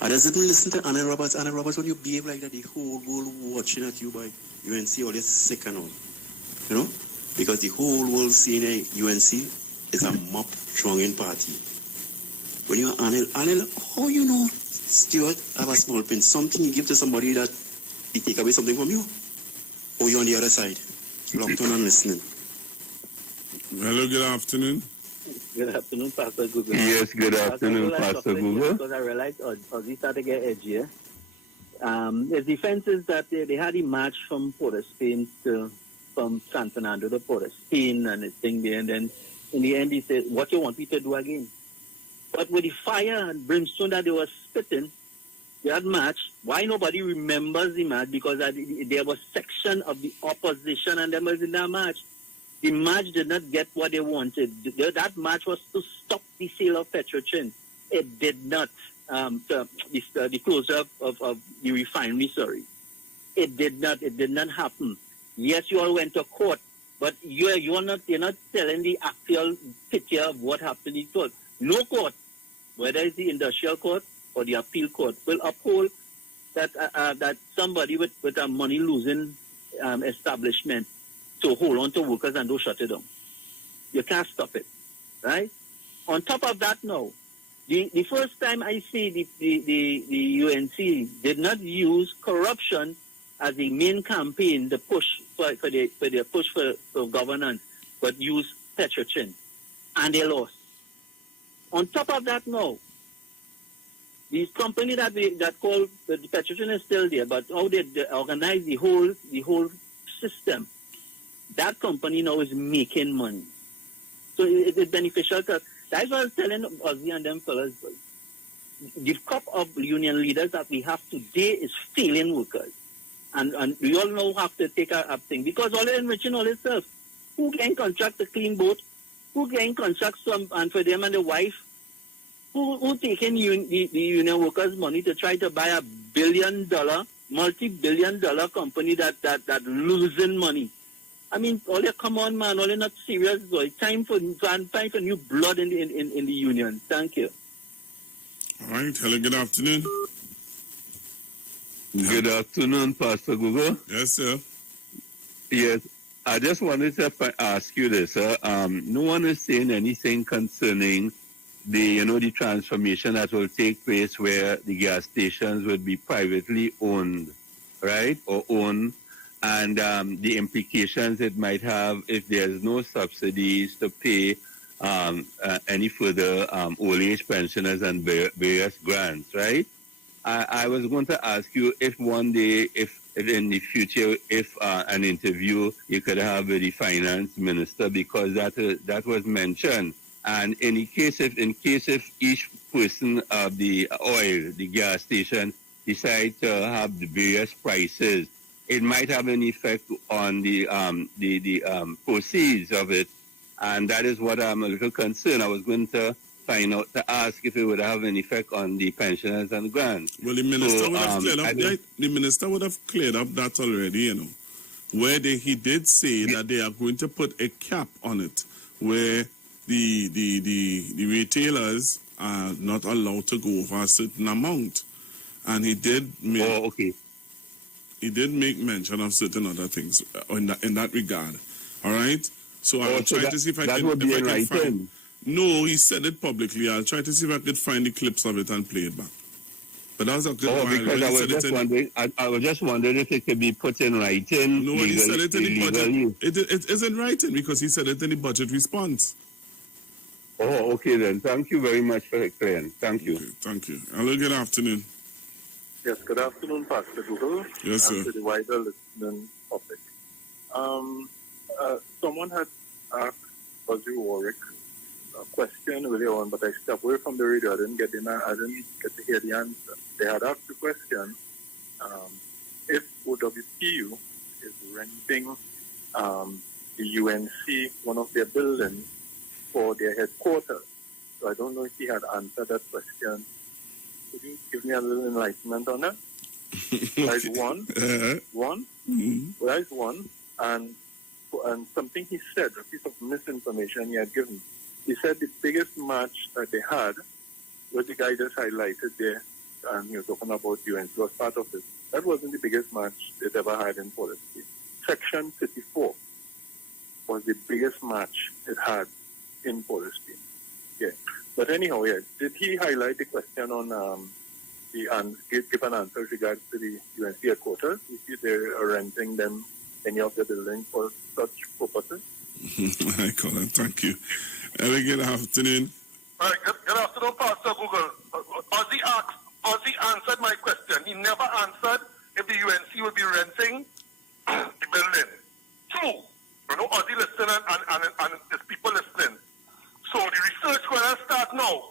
I just didn't listen to Anna Roberts. Anna Roberts, when you behave like that, the whole world watching at you by UNC, all you're sick and all. You know? Because the whole world seeing UNC is a mob-thronging party. When you're Anil, how you know Stuart have a small pin? Something you give to somebody that he take away something from you? Or you on the other side? Locked on and listening. Hello, good afternoon. Good afternoon, Pastor Google. Yes, good afternoon, Pastor Google. Because I realized Ozzy started to get edgier. The defense is that they had a march from Port of Spain from San Fernando to Port of Spain and the thing there. And then in the end, he said, what you want me to do again? But with the fire and brimstone that they were spitting, that march, why nobody remembers the march? Because there was section of the opposition and them was in that march. The march did not get what they wanted. That march was to stop the sale of Petrochin. It did not. The closure of the refinery, sorry. It did not happen. Yes, you all went to court, but you're not telling the actual picture of what happened in court. No court, whether it's the industrial court or the appeal court, will uphold that somebody with a money losing establishment to hold on to workers and don't shut it down. You can't stop it, right? On top of that, now, the first time I see the UNC did not use corruption as the main campaign, the push for the push for governance, but use Petrochin, and they lost. On top of that, now, the company that called the Petrochin is still there, but how they organize the whole system. That company now is making money. So it's beneficial. That's what I was telling Ozzy and them fellas. The cup of union leaders that we have today is failing workers. And we all know have to take a thing. Because all they're enriching all themselves. Who can contract a clean boat? Who can contract some, and for them and the wife? Who taking the union workers' money to try to buy a billion-dollar, multi-billion-dollar company that losing money? I mean, all they come on, man. All they not serious. So it's time for new blood in the union. Thank you. All right. Hello. Good afternoon. Good afternoon, Pastor Google. Yes, sir. Yes, I just wanted to ask you this, sir. No one is saying anything concerning the transformation that will take place where the gas stations would be privately owned, right, or owned. And the implications it might have if there's no subsidies to pay any further old age pensioners and various grants, right? I was going to ask you if one day, if in the future, if an interview you could have with the finance minister, because that was mentioned. And in case if each person of the oil, the gas station, decide to have the various prices, it might have an effect on the proceeds of it, and that is what I'm a little concerned. I was going to find out to ask if it would have an effect on the pensioners and grants. Well, the minister would have cleared up that. The minister would have cleared up that already, where he did say that they are going to put a cap on it, where the retailers are not allowed to go over a certain amount, and he did make. Oh, okay. He did make mention of certain other things in that regard. All right? So I'll try to see if I can find. No, he said it publicly. I'll try to see if I could find the clips of it and play it back. But that was a good one. Because I was just wondering if it could be put in writing. No, he said it in the budget. It is in writing because he said it in the budget response. Oh, okay then. Thank you very much for explaining. Thank you. Okay, thank you. Hello, good afternoon. Yes, good afternoon, Pastor Google. Yes, sir. And to the wider listening public. Someone had asked Ozzy Warwick a question earlier on, but I stepped away from the radio. I didn't get to hear the answer. They had asked the question, if OWPU is renting the UNC, one of their buildings, for their headquarters. So I don't know if he had answered that question. Could you give me a little enlightenment on that? That is one. One. Mm-hmm. That is one. And something he said, a piece of misinformation he had given. He said the biggest match that they had was the guy just highlighted there, and he was talking about UNC was part of it. That wasn't the biggest match they'd ever had in policy. Section 34 was the biggest match it had in policy. Yeah. But anyhow, yeah, did he highlight the question on give an answer with regards to the UNC headquarters? If they're renting them any of the buildings for such purposes? I call it. Thank you. Good afternoon. All right, good afternoon, Pastor Google. Ozzy answered my question. He never answered if the UNC will be renting the building. Two, Ozzy listening and there's people listening. So the research going to start now.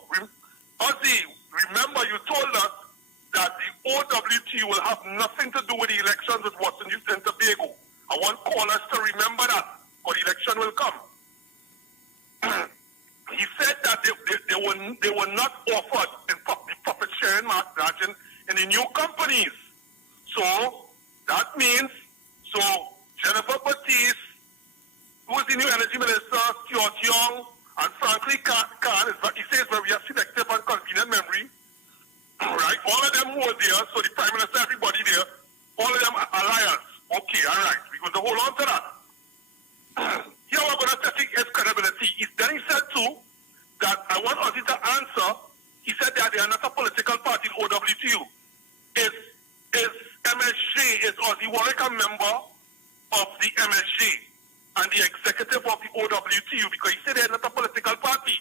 Ozzy, remember you told us that the OWT will have nothing to do with the elections with Watson Youth and Tobago. I want callers to remember that, or the election will come. He said that they were not offered the profit sharing margin in the new companies. So that means, Jennifer Batiste, who is the new energy minister, Stuart Young, and frankly Khan, he says very selective and convenient memory. Right? All of them who were there, so the Prime Minister, everybody there, all of them are liars. Okay, all right. We're going to hold on to that. Here we're going to test his credibility. Then he said too that I want Ozzy to answer. He said that they are not a political party in OWTU. Is MSJ, is Ozzy Warwick a member of the MSJ and the executive of the OWTU? Because he said they are not a political party.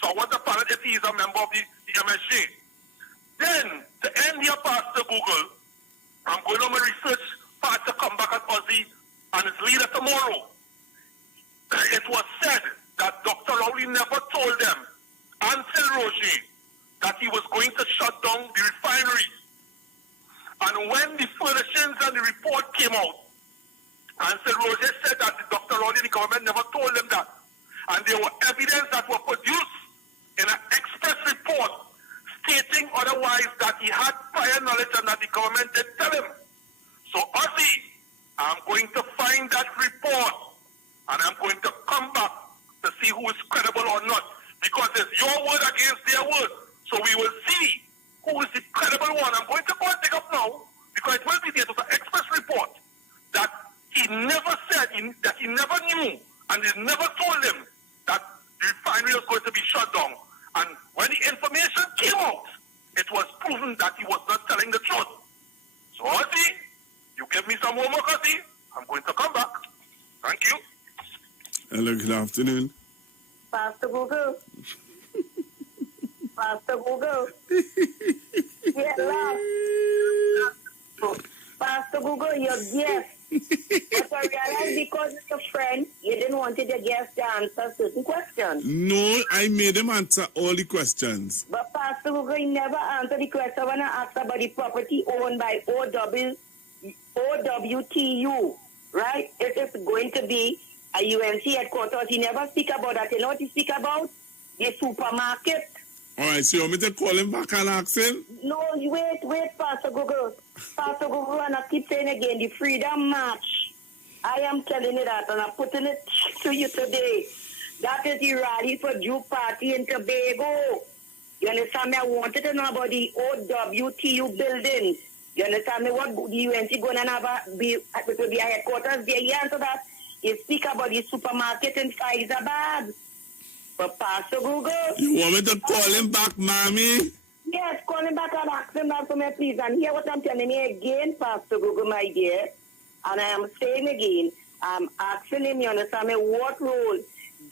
So I want to find out if he is a member of the MSJ. Then, to end here, Pastor Google, I'm going on my research part to come back at Ozzy and his leader tomorrow. It was said that Dr. Rowley never told them, Ansel Roger, that he was going to shut down the refinery. And when the furnishings and the report came out, Ansel Roger said that Dr. Rowley and the government never told them that. And there were evidence that were produced in an express report stating otherwise, that he had prior knowledge and that the government did tell him. So, Ozzy, I'm going to find that report and I'm going to come back to see who is credible or not, because it's your word against their word. So we will see who is the credible one. I'm going to go and take up now, because it will be there. It was an express report that he never said, that he never knew, and he never told him that the refinery was going to be shut down. And when the information came out, it was proven that he was not telling the truth. So, Ozzy, you give me some homework, Ozzy. I'm going to come back. Thank you. Hello, good afternoon. Pastor Google. Pastor Google. Get lost. Pastor Google, you're guest. But I realized because it's a friend, you didn't want the guest to answer certain questions. No, I made him answer all the questions. But Pastor Google never answered the question when I asked about the property owned by OWTU, right? It is going to be a UNC headquarters. He never speak about that. You know what he speak about? The supermarket. All right, so you want me to call him back and ask him? No, wait, Pastor Google. Pastor Google, and I keep saying again, the Freedom March. I am telling you that, and I'm putting it to you today. That is the rally for Duke Party in Tobago. You understand me? I wanted to know about the OWTU buildings. You understand me? What the UNC going to have be a headquarters there? You answer that. You speak about the supermarket in Faizabad. But Pastor Google... You want me to call him back, Mommy? Yes, call him back and ask him that for me, please. And hear what I'm telling you again, Pastor Google, my dear. And I am saying again, I'm asking him, you understand me, what role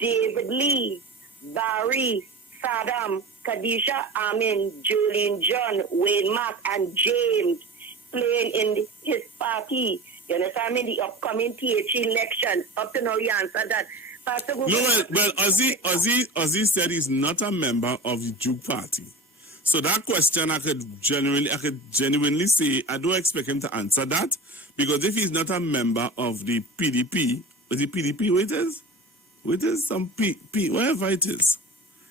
David Lee, Barry, Saddam, Kadisha, Amin, Julian, John, Wayne Mark, and James playing in his party. You understand me? The upcoming TH election. Up to now, you answer that. Pastor Google, no, well, Ozzy said he's not a member of the Duke Party. So that question, I could genuinely say, I don't expect him to answer that, because if he's not a member of the PDP Is it PDP? Where it is? Where it is? Some wherever it is.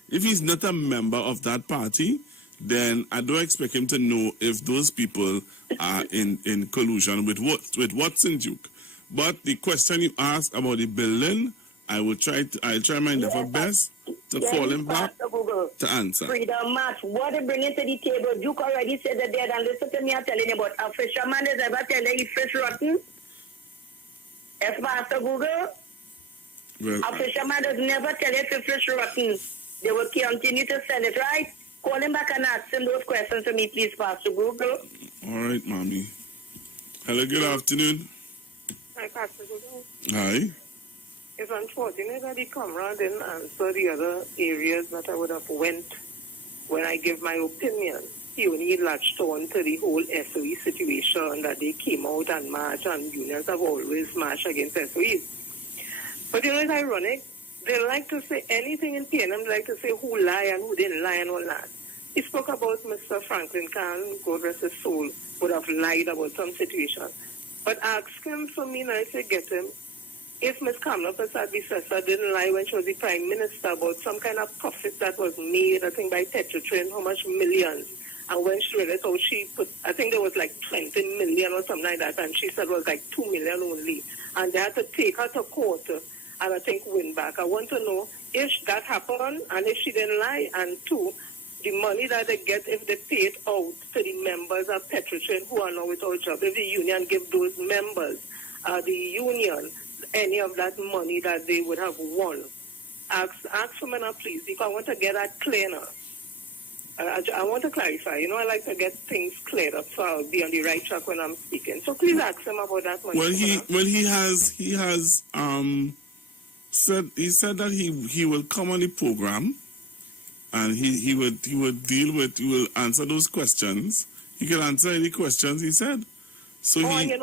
If he's not a member of that party, then I don't expect him to know if those people are in collusion with Watson Duke. But the question you asked about the building, I'll try my level best to call him back to answer. Freedom March, what they bring to the table? Duke already said that they had, and listen to me, I'm telling you about a fisherman is ever telling you fish rotten. If Pastor Google, well, a fisherman does never tell you if fish rotten. They will continue to sell it, right? Call him back and ask him those questions to me, please, Pastor Google. All right, Mommy. Hello, good afternoon. Hi, Pastor Google. Hi. It's unfortunate that the comrade didn't answer the other areas that I would have went when I give my opinion. He only latched on to the whole SOE situation that they came out and marched, and unions have always marched against SOEs. But you know, it's ironic. They like to say anything in PNM, they like to say who lied and who didn't lie and all that. He spoke about Mr. Franklin Khan, God rest his soul, would have lied about some situation. But ask him for me, and I say get him, if Ms. Kamala Prasad-Bissessar didn't lie when she was the Prime Minister about some kind of profit that was made, I think, by Petrotrain, how much millions. And when she realized how she put, I think there was like 20 million or something like that, and she said it was like 2 million only. And they had to take her to court and I think win back. I want to know if that happened and if she didn't lie, and two, the money that they get if they pay it out to the members of Petrotrain who are now without job. If the union give those members, the union, any of that money that they would have won. Ask for me now, please, because I want to get that clear now. I want to clarify. You know, I like to get things cleared up so I'll be on the right track when I'm speaking. So please ask him about that money. Well, he has said that he will come on the program and he will answer those questions. He can answer any questions he said. So you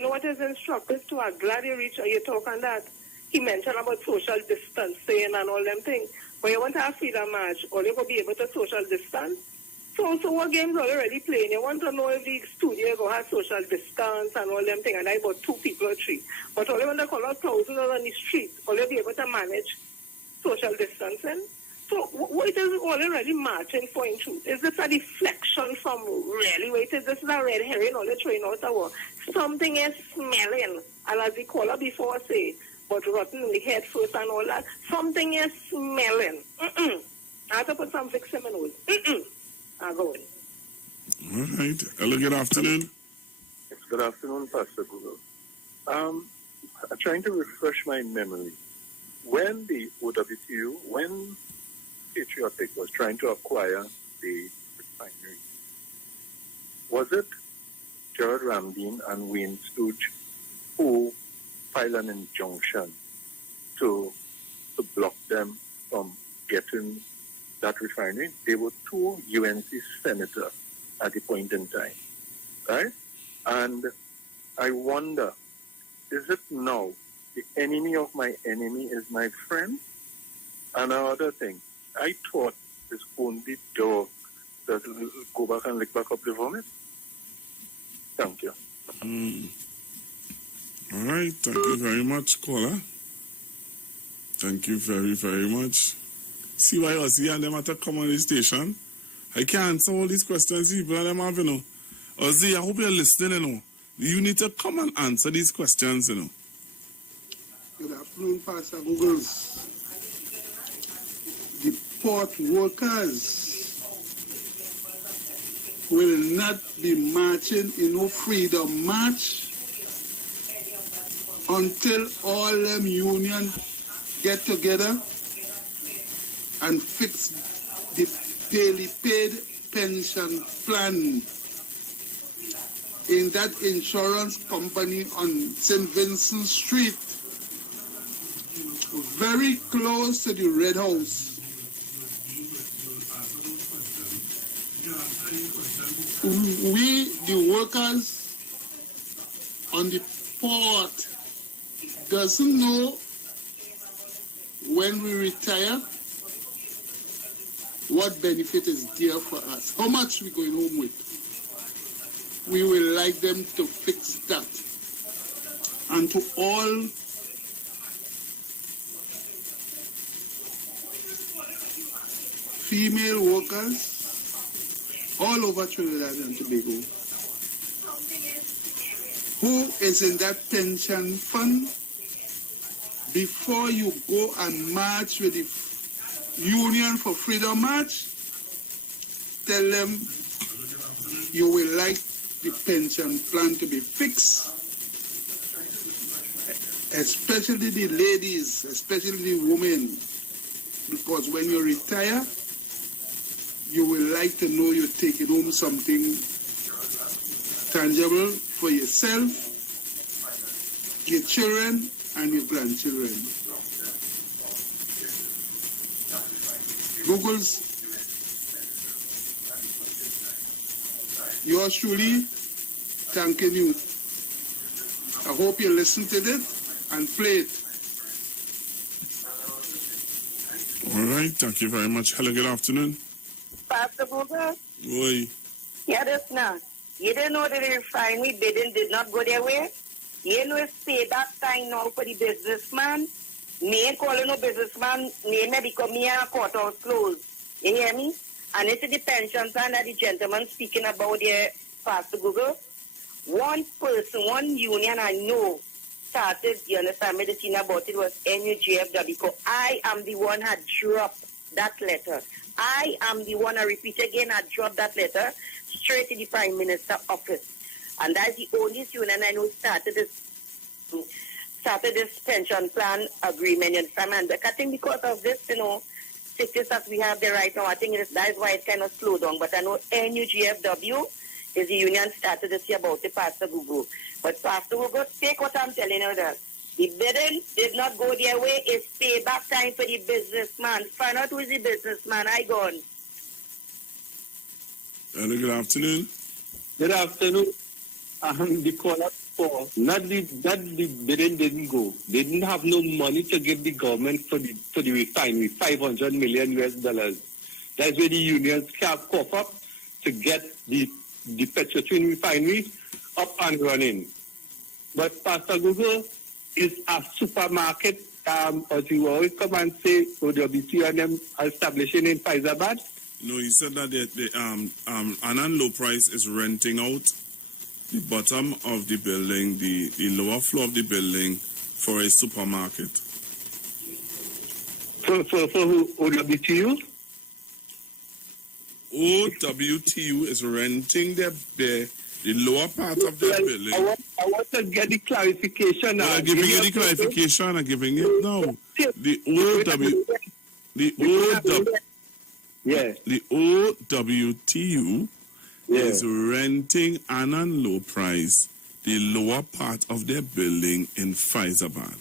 know what is instructive too? I'm glad you talk on that. He mentioned about social distancing and all them things. But you want to have freedom march, or you will be able to social distance. So what games are you already playing? You want to know if the studio will have social distance and all them things, and I about 2 people or 3. But all you want to call out thousands on the street, all you be able to manage social distancing. So what is all already marching for in truth? Is this a deflection from really what is this is a red herring or the train out of war? Something is smelling, and as the caller before say, but rotten in the head first and all that, something is smelling. I have to put some fix in my nose. I'll go in. All right. Hello, good afternoon. Yes, good afternoon, Pastor Google. I'm trying to refresh my memory. When the OWTU, when Patriotic was trying to acquire the refinery, was it Gerard Ramdeen and Wayne Stooge who filed an injunction to block them from getting that refinery? They were 2 UNC senators at the point in time, right? And I wonder, is it now the enemy of my enemy is my friend? And another thing, I thought it's only dog that will go back and lick back up the vomit. Thank you. All right. Thank you very much, caller. Thank you very, very much. See why Ozzy and them have to come on the station? I can't answer all these questions people and them have, you know. Ozzy, I hope you're listening, you know. You need to come and answer these questions, you know. Good afternoon, Pastor Googles. The port workers will not be marching in no freedom march until all them unions get together and fix the daily paid pension plan in that insurance company on St. Vincent Street, very close to the Red House. We, the workers on the port, doesn't know when we retire what benefit is there for us, how much we're going home with. We will like them to fix that. And to all female workers all over Trinidad and Tobago who is in that pension fund. Before you go and march with the Union for Freedom March, tell them you will like the pension plan to be fixed, especially the ladies, especially the women, because when you retire, you will like to know you're taking home something tangible for yourself, your children, and your grandchildren. Google's yours truly thanking you. I hope you listen to it and play it. All right, thank you very much. Hello, good afternoon. Pastor Google? Oi. Yeah, this now. You didn't know that the refinery bidding did not go their way? You know it's payback time now for the businessman. Me ain't calling no businessman. Me may become me a courthouse closed. You hear me? And it's the pension plan that the gentleman speaking about there, Pastor Google. One person, one union I know started, you understand me, the thing about it was NUGFW, because I am the one had dropped that letter. I am the one, I repeat again, I dropped that letter straight to the Prime Minister's office. And that's the only union I know started this pension plan agreement. You understand? And I think because of this, sickness that we have there right now, I think that is why it kind of slowed down. But I know NUGFW is the union started this year about the Pastor Google. But Pastor Google, take what I'm telling you there. The bidding did not go their way. It's payback time for the businessman. Find out who is the businessman. I gone. Hello, good afternoon. Good afternoon. The caller for not the bidding didn't go. They didn't have no money to give the government for the refinery, $500 million US. That's where the unions can't cough up to get the petroleum refinery up and running. But Pastor Google is a supermarket, as you always come and say, OWC and them establishing in Faizabad. No, he said that the Annan Low Price is renting out the bottom of the building, the lower floor of the building, for a supermarket. For who? OWTU? OWTU is renting the lower part of the building. I want to get the clarification now. I'm giving you the clarification. I'm giving it now. The OWTU is renting Annan Low Price the lower part of their building in Faizabad.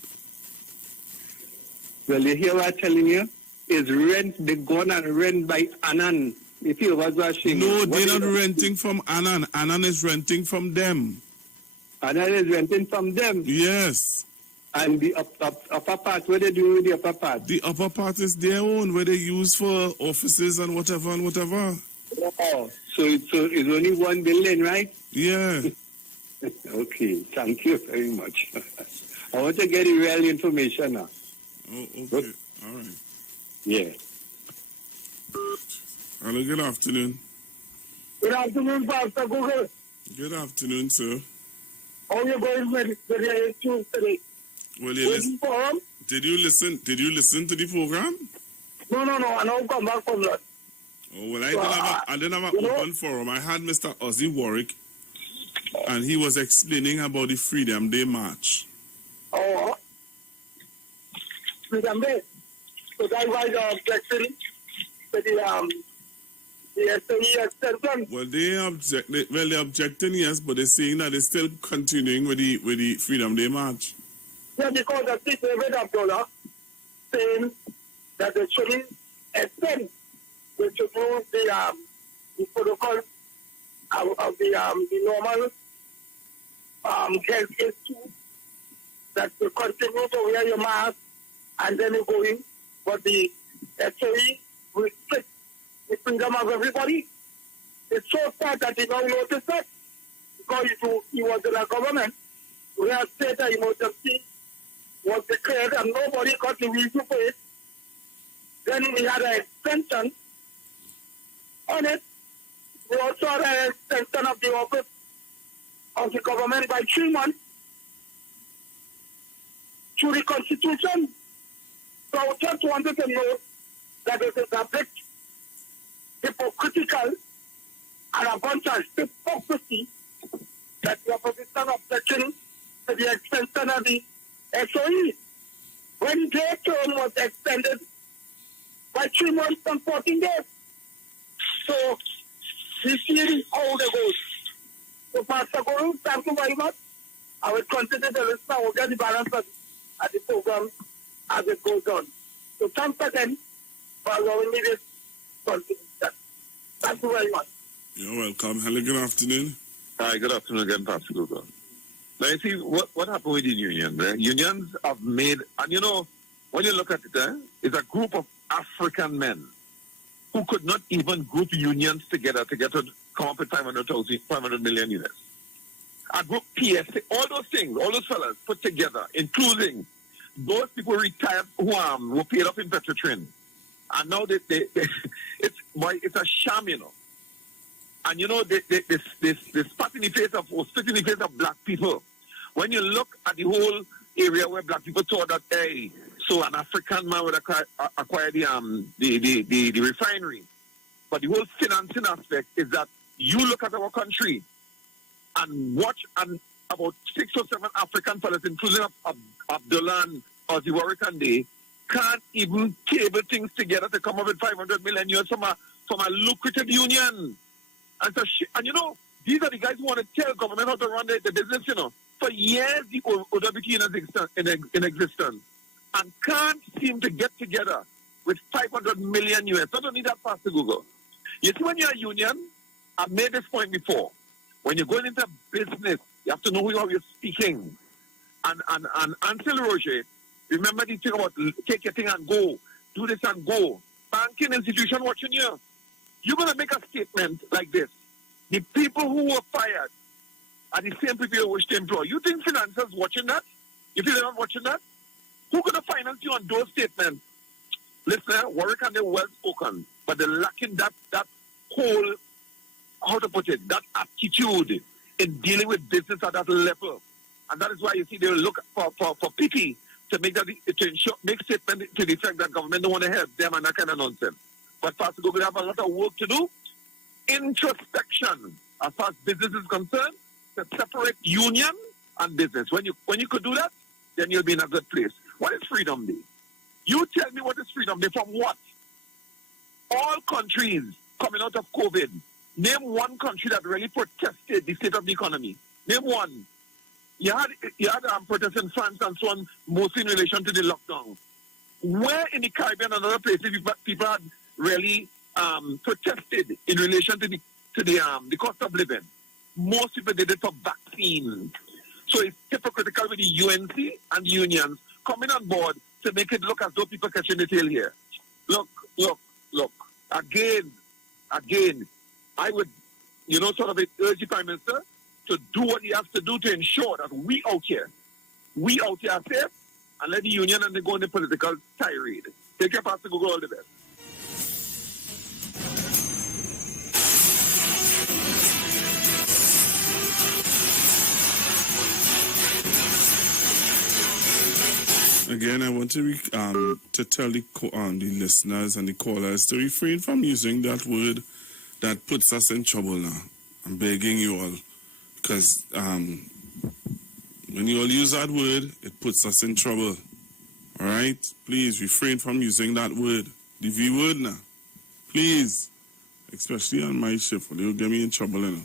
Well, you hear what I'm telling you? Is rent, they go and rent by Annan. If you was watching. No, they're not renting from Annan. Annan is renting from them. Annan is renting from them? Yes. And the upper part, what they do with the upper part? The upper part is their own, where they use for offices and whatever and whatever. Oh, so it's only one building, right? Yeah. Okay, thank you very much. I want to get the real information now. Oh, okay. All right. Yeah. Hello, good afternoon. Good afternoon, Pastor Google. Good afternoon, sir. How you going with your issues today? Well, did you listen to the program? No. I don't come back from that. Oh, well, I didn't have an open forum. I had Mr. Ozzy Warwick, and he was explaining about the Freedom Day March. Oh, Freedom Day. So that's why the objection to the SAE extension. Well, they're objecting, yes, but they're saying that they're still continuing with the Freedom Day March. Yeah, because the Chief David Abdullah saying that they shouldn't extend. They should use the protocol of the normal health issue, that you continue to wear your mask and then you go in. But the SAE restrict the freedom of everybody. It's so sad that they don't notice that, because he was in a government where a state of emergency was declared and nobody got the reason for it. Then we had an extension on it. We also had an extension of the office of the government by 3 months through the Constitution. So I just wanted to note that it is a bit hypocritical and a bunch of hypocrisy that the opposition objecting to the extension of the SOE when their term was extended by 3 months and 14 days. So we see how it goes. So Pastor Guru, thank you very much. I will continue to listen. I will get the balance at the program as it goes on. So thanks again for allowing me this contribution. Thank you very much. You're welcome. Hello, good afternoon. Hi, good afternoon again, Pastor Google. Now, you see, what happened with the union? The unions have made, and you know, when you look at it, it's a group of African men who could not even group unions together to come up with 500 million units. A group PSA, all those things, all those fellas put together, including those people retired who were paid off in Petrotrin. And now it's a sham, you know. And you know, they spat in the face of black people. When you look at the whole area where black people thought that, hey, so an African man would acquire the refinery. But the whole financing aspect is that you look at our country and watch about 6 or 7 African fellas, including Abdullah and Iwer Kande, can't even cable things together to come up with 500 million euros from a lucrative union. And you know, these are the guys who want to tell government how to run the business, you know. For years, the OWT in existence and can't seem to get together with 500 million US. Not only that, Pastor Google. You see, when you're a union, I've made this point before. When you're going into business, you have to know how you're speaking. And until Roger, remember the thing about take your thing and go, do this and go. Banking institution watching you. You're going to make a statement like this. The people who were fired are the same people you wish to employ. You think financiers watching that? You think they're not watching that? Who's going to finance you on those statements? Listen, Warwick and they're well spoken, but they're lacking that whole, how to put it, that attitude in dealing with business at that level. And that is why you see they look for pity to make make statement to the effect that government don't want to help them and that kind of nonsense. But Pastor Google have a lot of work to do. Introspection as far as business is concerned, to separate union and business. When you could do that, then you'll be in a good place. What is Freedom Day? You tell me what is Freedom Day from what? All countries coming out of COVID, name one country that really protested the state of the economy. Name one. You had protests in France and so on, mostly in relation to the lockdown. Where in the Caribbean and other places people had really protested in relation to the cost of living? Most people did it for vaccines. So it's hypocritical with the UNC and the unions coming on board to make it look as though people catching the tail here. Look. Again, I would, sort of urge the Prime Minister to do what he has to do to ensure that we out here are safe, and let the union and they go in the political tirade. Take care, Pastor Google, all the best. Again, I want to tell the listeners and the callers to refrain from using that word that puts us in trouble now. I'm begging you all, because when you all use that word, it puts us in trouble. All right? Please refrain from using that word. The V word now. Please. Especially on my shift, you'll get me in trouble, you know.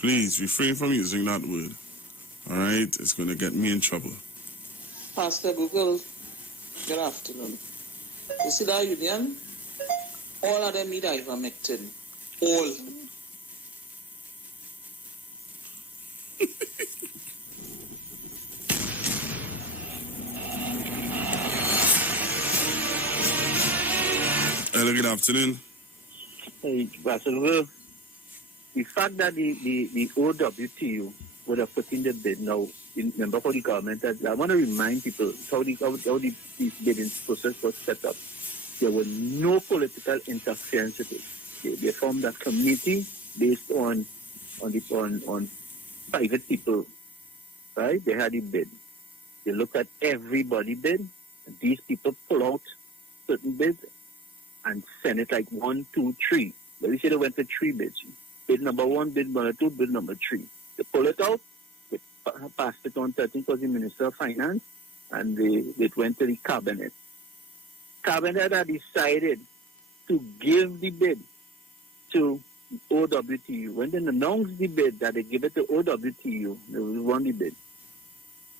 Please refrain from using that word. All right? It's going to get me in trouble. Pastor Google, good afternoon. You see that union? All of them need ivermectin. All. Hello, good afternoon. Hey, Pastor Google, the fact that the OWTU would have put in the bid now, member for the government, I want to remind people how the bidding process was set up. There were no political interference with it. They formed a committee based on private people, right? They had a bid. They looked at everybody bid. And these people pull out certain bids and send it like 1, 2, 3. Let me say they went to 3 bids. Bid number 1, bid number 2, bid number 3. They pull it out. They passed it on to, I think, was the Minister of Finance, and it went to the Cabinet. Cabinet had decided to give the bid to OWTU. When they announced the bid that they give it to OWTU, they won the bid.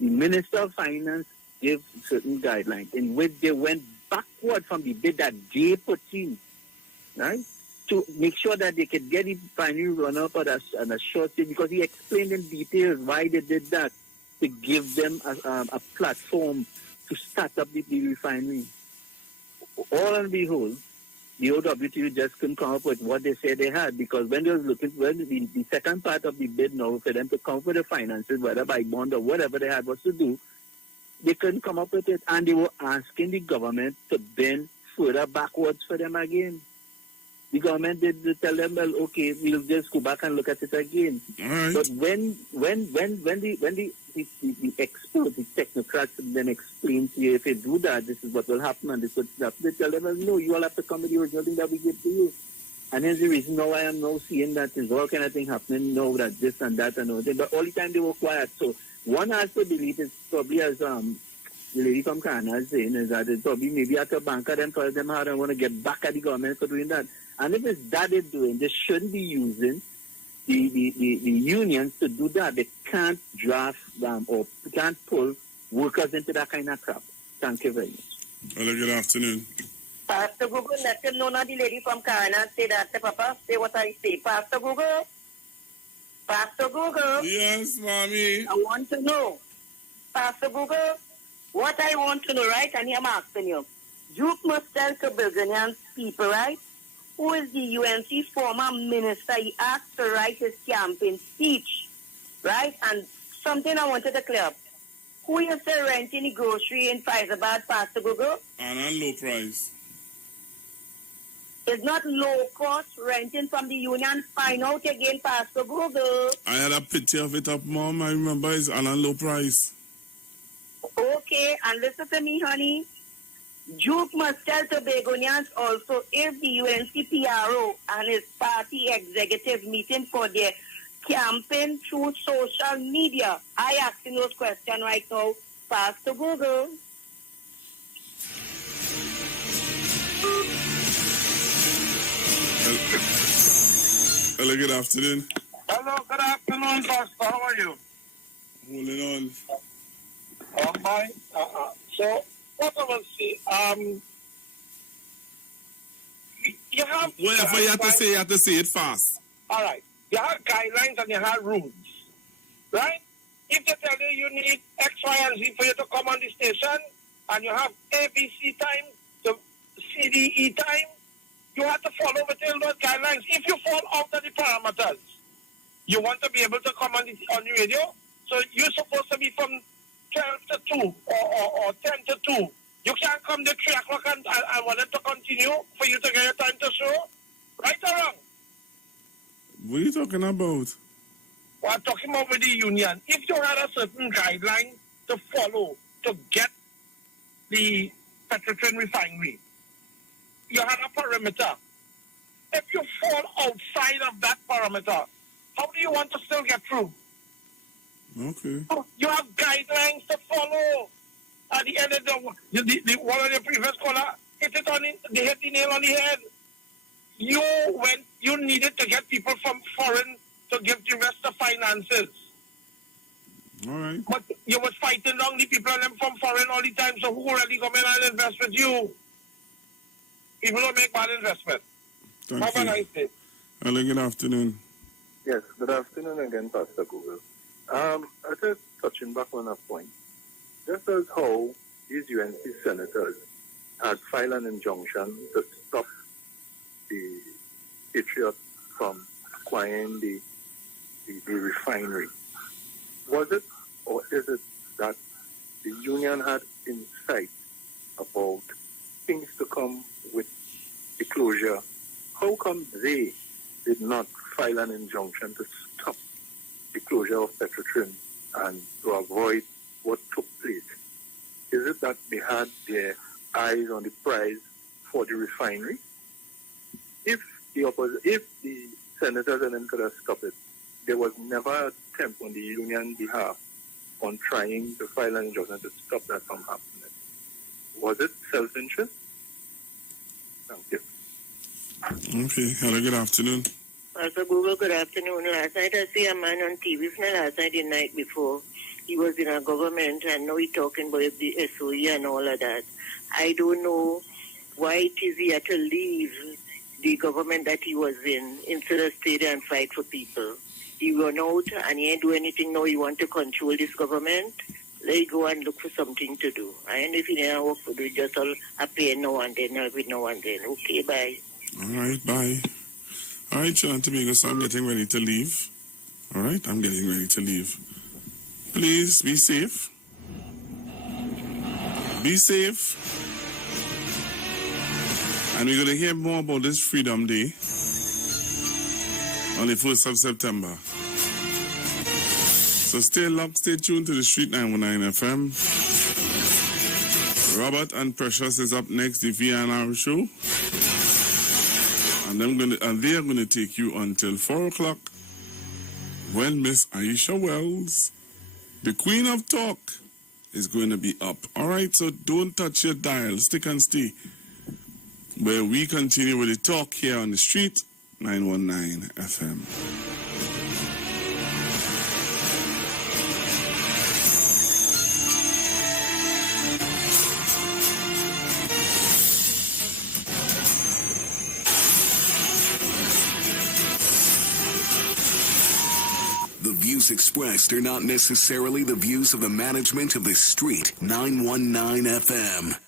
The Minister of Finance gave certain guidelines in which they went backward from the bid that they put in, right? To make sure that they could get the primary run-up on a short stay, because he explained in detail why they did that, to give them a platform to start up the refinery. All and behold, the OWTU just couldn't come up with what they said they had, because when they was looking, the second part of the bid now, for them to come up with the finances, whether by bond or whatever they had was to do, they couldn't come up with it, and they were asking the government to bend further backwards for them again. The government did tell them, well, okay, we'll just go back and look at it again. Right. But when the experts, the technocrats then explain to you, if you do that, this is what will happen, and this is what they tell them, well, no, you all have to come with the original thing that we give to you. And here's the reason now I am now seeing that there's all kind of thing happening now, that this and that and all that. But all the time they were quiet. So one has to believe is probably, as the lady from Canada is saying, is that it's probably maybe at a banker them told them how they want to get back at the government for doing that. And if it's that they're doing, they shouldn't be using the unions to do that. They can't draft or can't pull workers into that kind of crap. Thank you very much. Hello, good afternoon. Pastor Google, let them know not the lady from Canada say that to Papa. Say what I say. Pastor Google. Pastor Google. Yes, Mommy. I want to know. Pastor Google, what I want to know, right? And I'm asking you. Duke must tell to Burgundian people, right? Who is the UNC former minister? He asked to write his campaign speech, right? And something I wanted to clear up. Who is the renting the grocery in Faizabad, Pastor Google? And low price. It's not low cost renting from the union. Find out again, Pastor Google. I had a picture of it up, Mom. I remember it's on low price. Okay, and listen to me, honey. Duke must tell Tobagonians also, if the UNC PRO and his party executive meeting for their campaign through social media. I asking those questions right now. Pastor Google. Hello, good afternoon. Hello, good afternoon, Pastor. How are you? Holding on. Fine. So, what I will say, you have... Whatever you have to say it fast. All right. You have guidelines and you have rules, right? If they tell you you need X, Y, and Z for you to come on the station, and you have ABC time to CDE time, you have to follow within those guidelines. If you fall out of the parameters, you want to be able to come on the radio, so you're supposed to be from 12 to 2 or 10 to 2. You can't come to 3 o'clock and want it to continue for you to get your time to show. Right or wrong? What are you talking about? Well, I'm talking about with the union. If you had a certain guideline to follow to get the petroleum refinery, you had a perimeter. If you fall outside of that perimeter, how do you want to still get through? Okay. You have guidelines to follow. At the end of the one of the previous caller hit the nail on the head. You needed to get people from foreign to give the rest of finances. All right. But you was fighting down the people and them from foreign all the time, so who really come in and invest with you? People don't make bad investment. Have a nice day. Hello, good afternoon. Yes, good afternoon again, Pastor Google. I just touching back on a point. Just as how these UNC senators had filed an injunction to stop the Patriots from acquiring the refinery, was it or is it that the union had insight about things to come with the closure how come they did not file an injunction to stop the closure of Petrotrin and to avoid what took place? Is it that they had their eyes on the prize for the refinery? If the senators and them could have stopped it, there was never an attempt on the union behalf on trying to file an injunction to stop that from happening. Was it self-interest? Thank you. Okay. Hello, good afternoon. Also, Google, good afternoon. Last night I see a man on TV, it's not last night, the night before. He was in a government, and now he's talking about the SOE and all of that. I don't know why it is he had to leave the government that he was in instead of stay there and fight for people. He run out and he ain't do anything now. He want to control this government. Let him go and look for something to do. I don't know if he didn't work for do just all appear now and then, every now and then. Okay, bye. All right, bye. All right, John Tobago, so I'm getting ready to leave. All right, I'm getting ready to leave. Please be safe. Be safe. And we're going to hear more about this Freedom Day on the 1st of September. So stay locked, stay tuned to the Street 919 FM. Robert and Precious is up next, the VNR show. And they're going to take you until 4 o'clock when Miss Aisha Wells, the Queen of Talk, is going to be up. All right, so don't touch your dial. Stick and stay. Where we continue with the talk here on the Street 919 FM. The views expressed are not necessarily the views of the management of the Street 919 FM.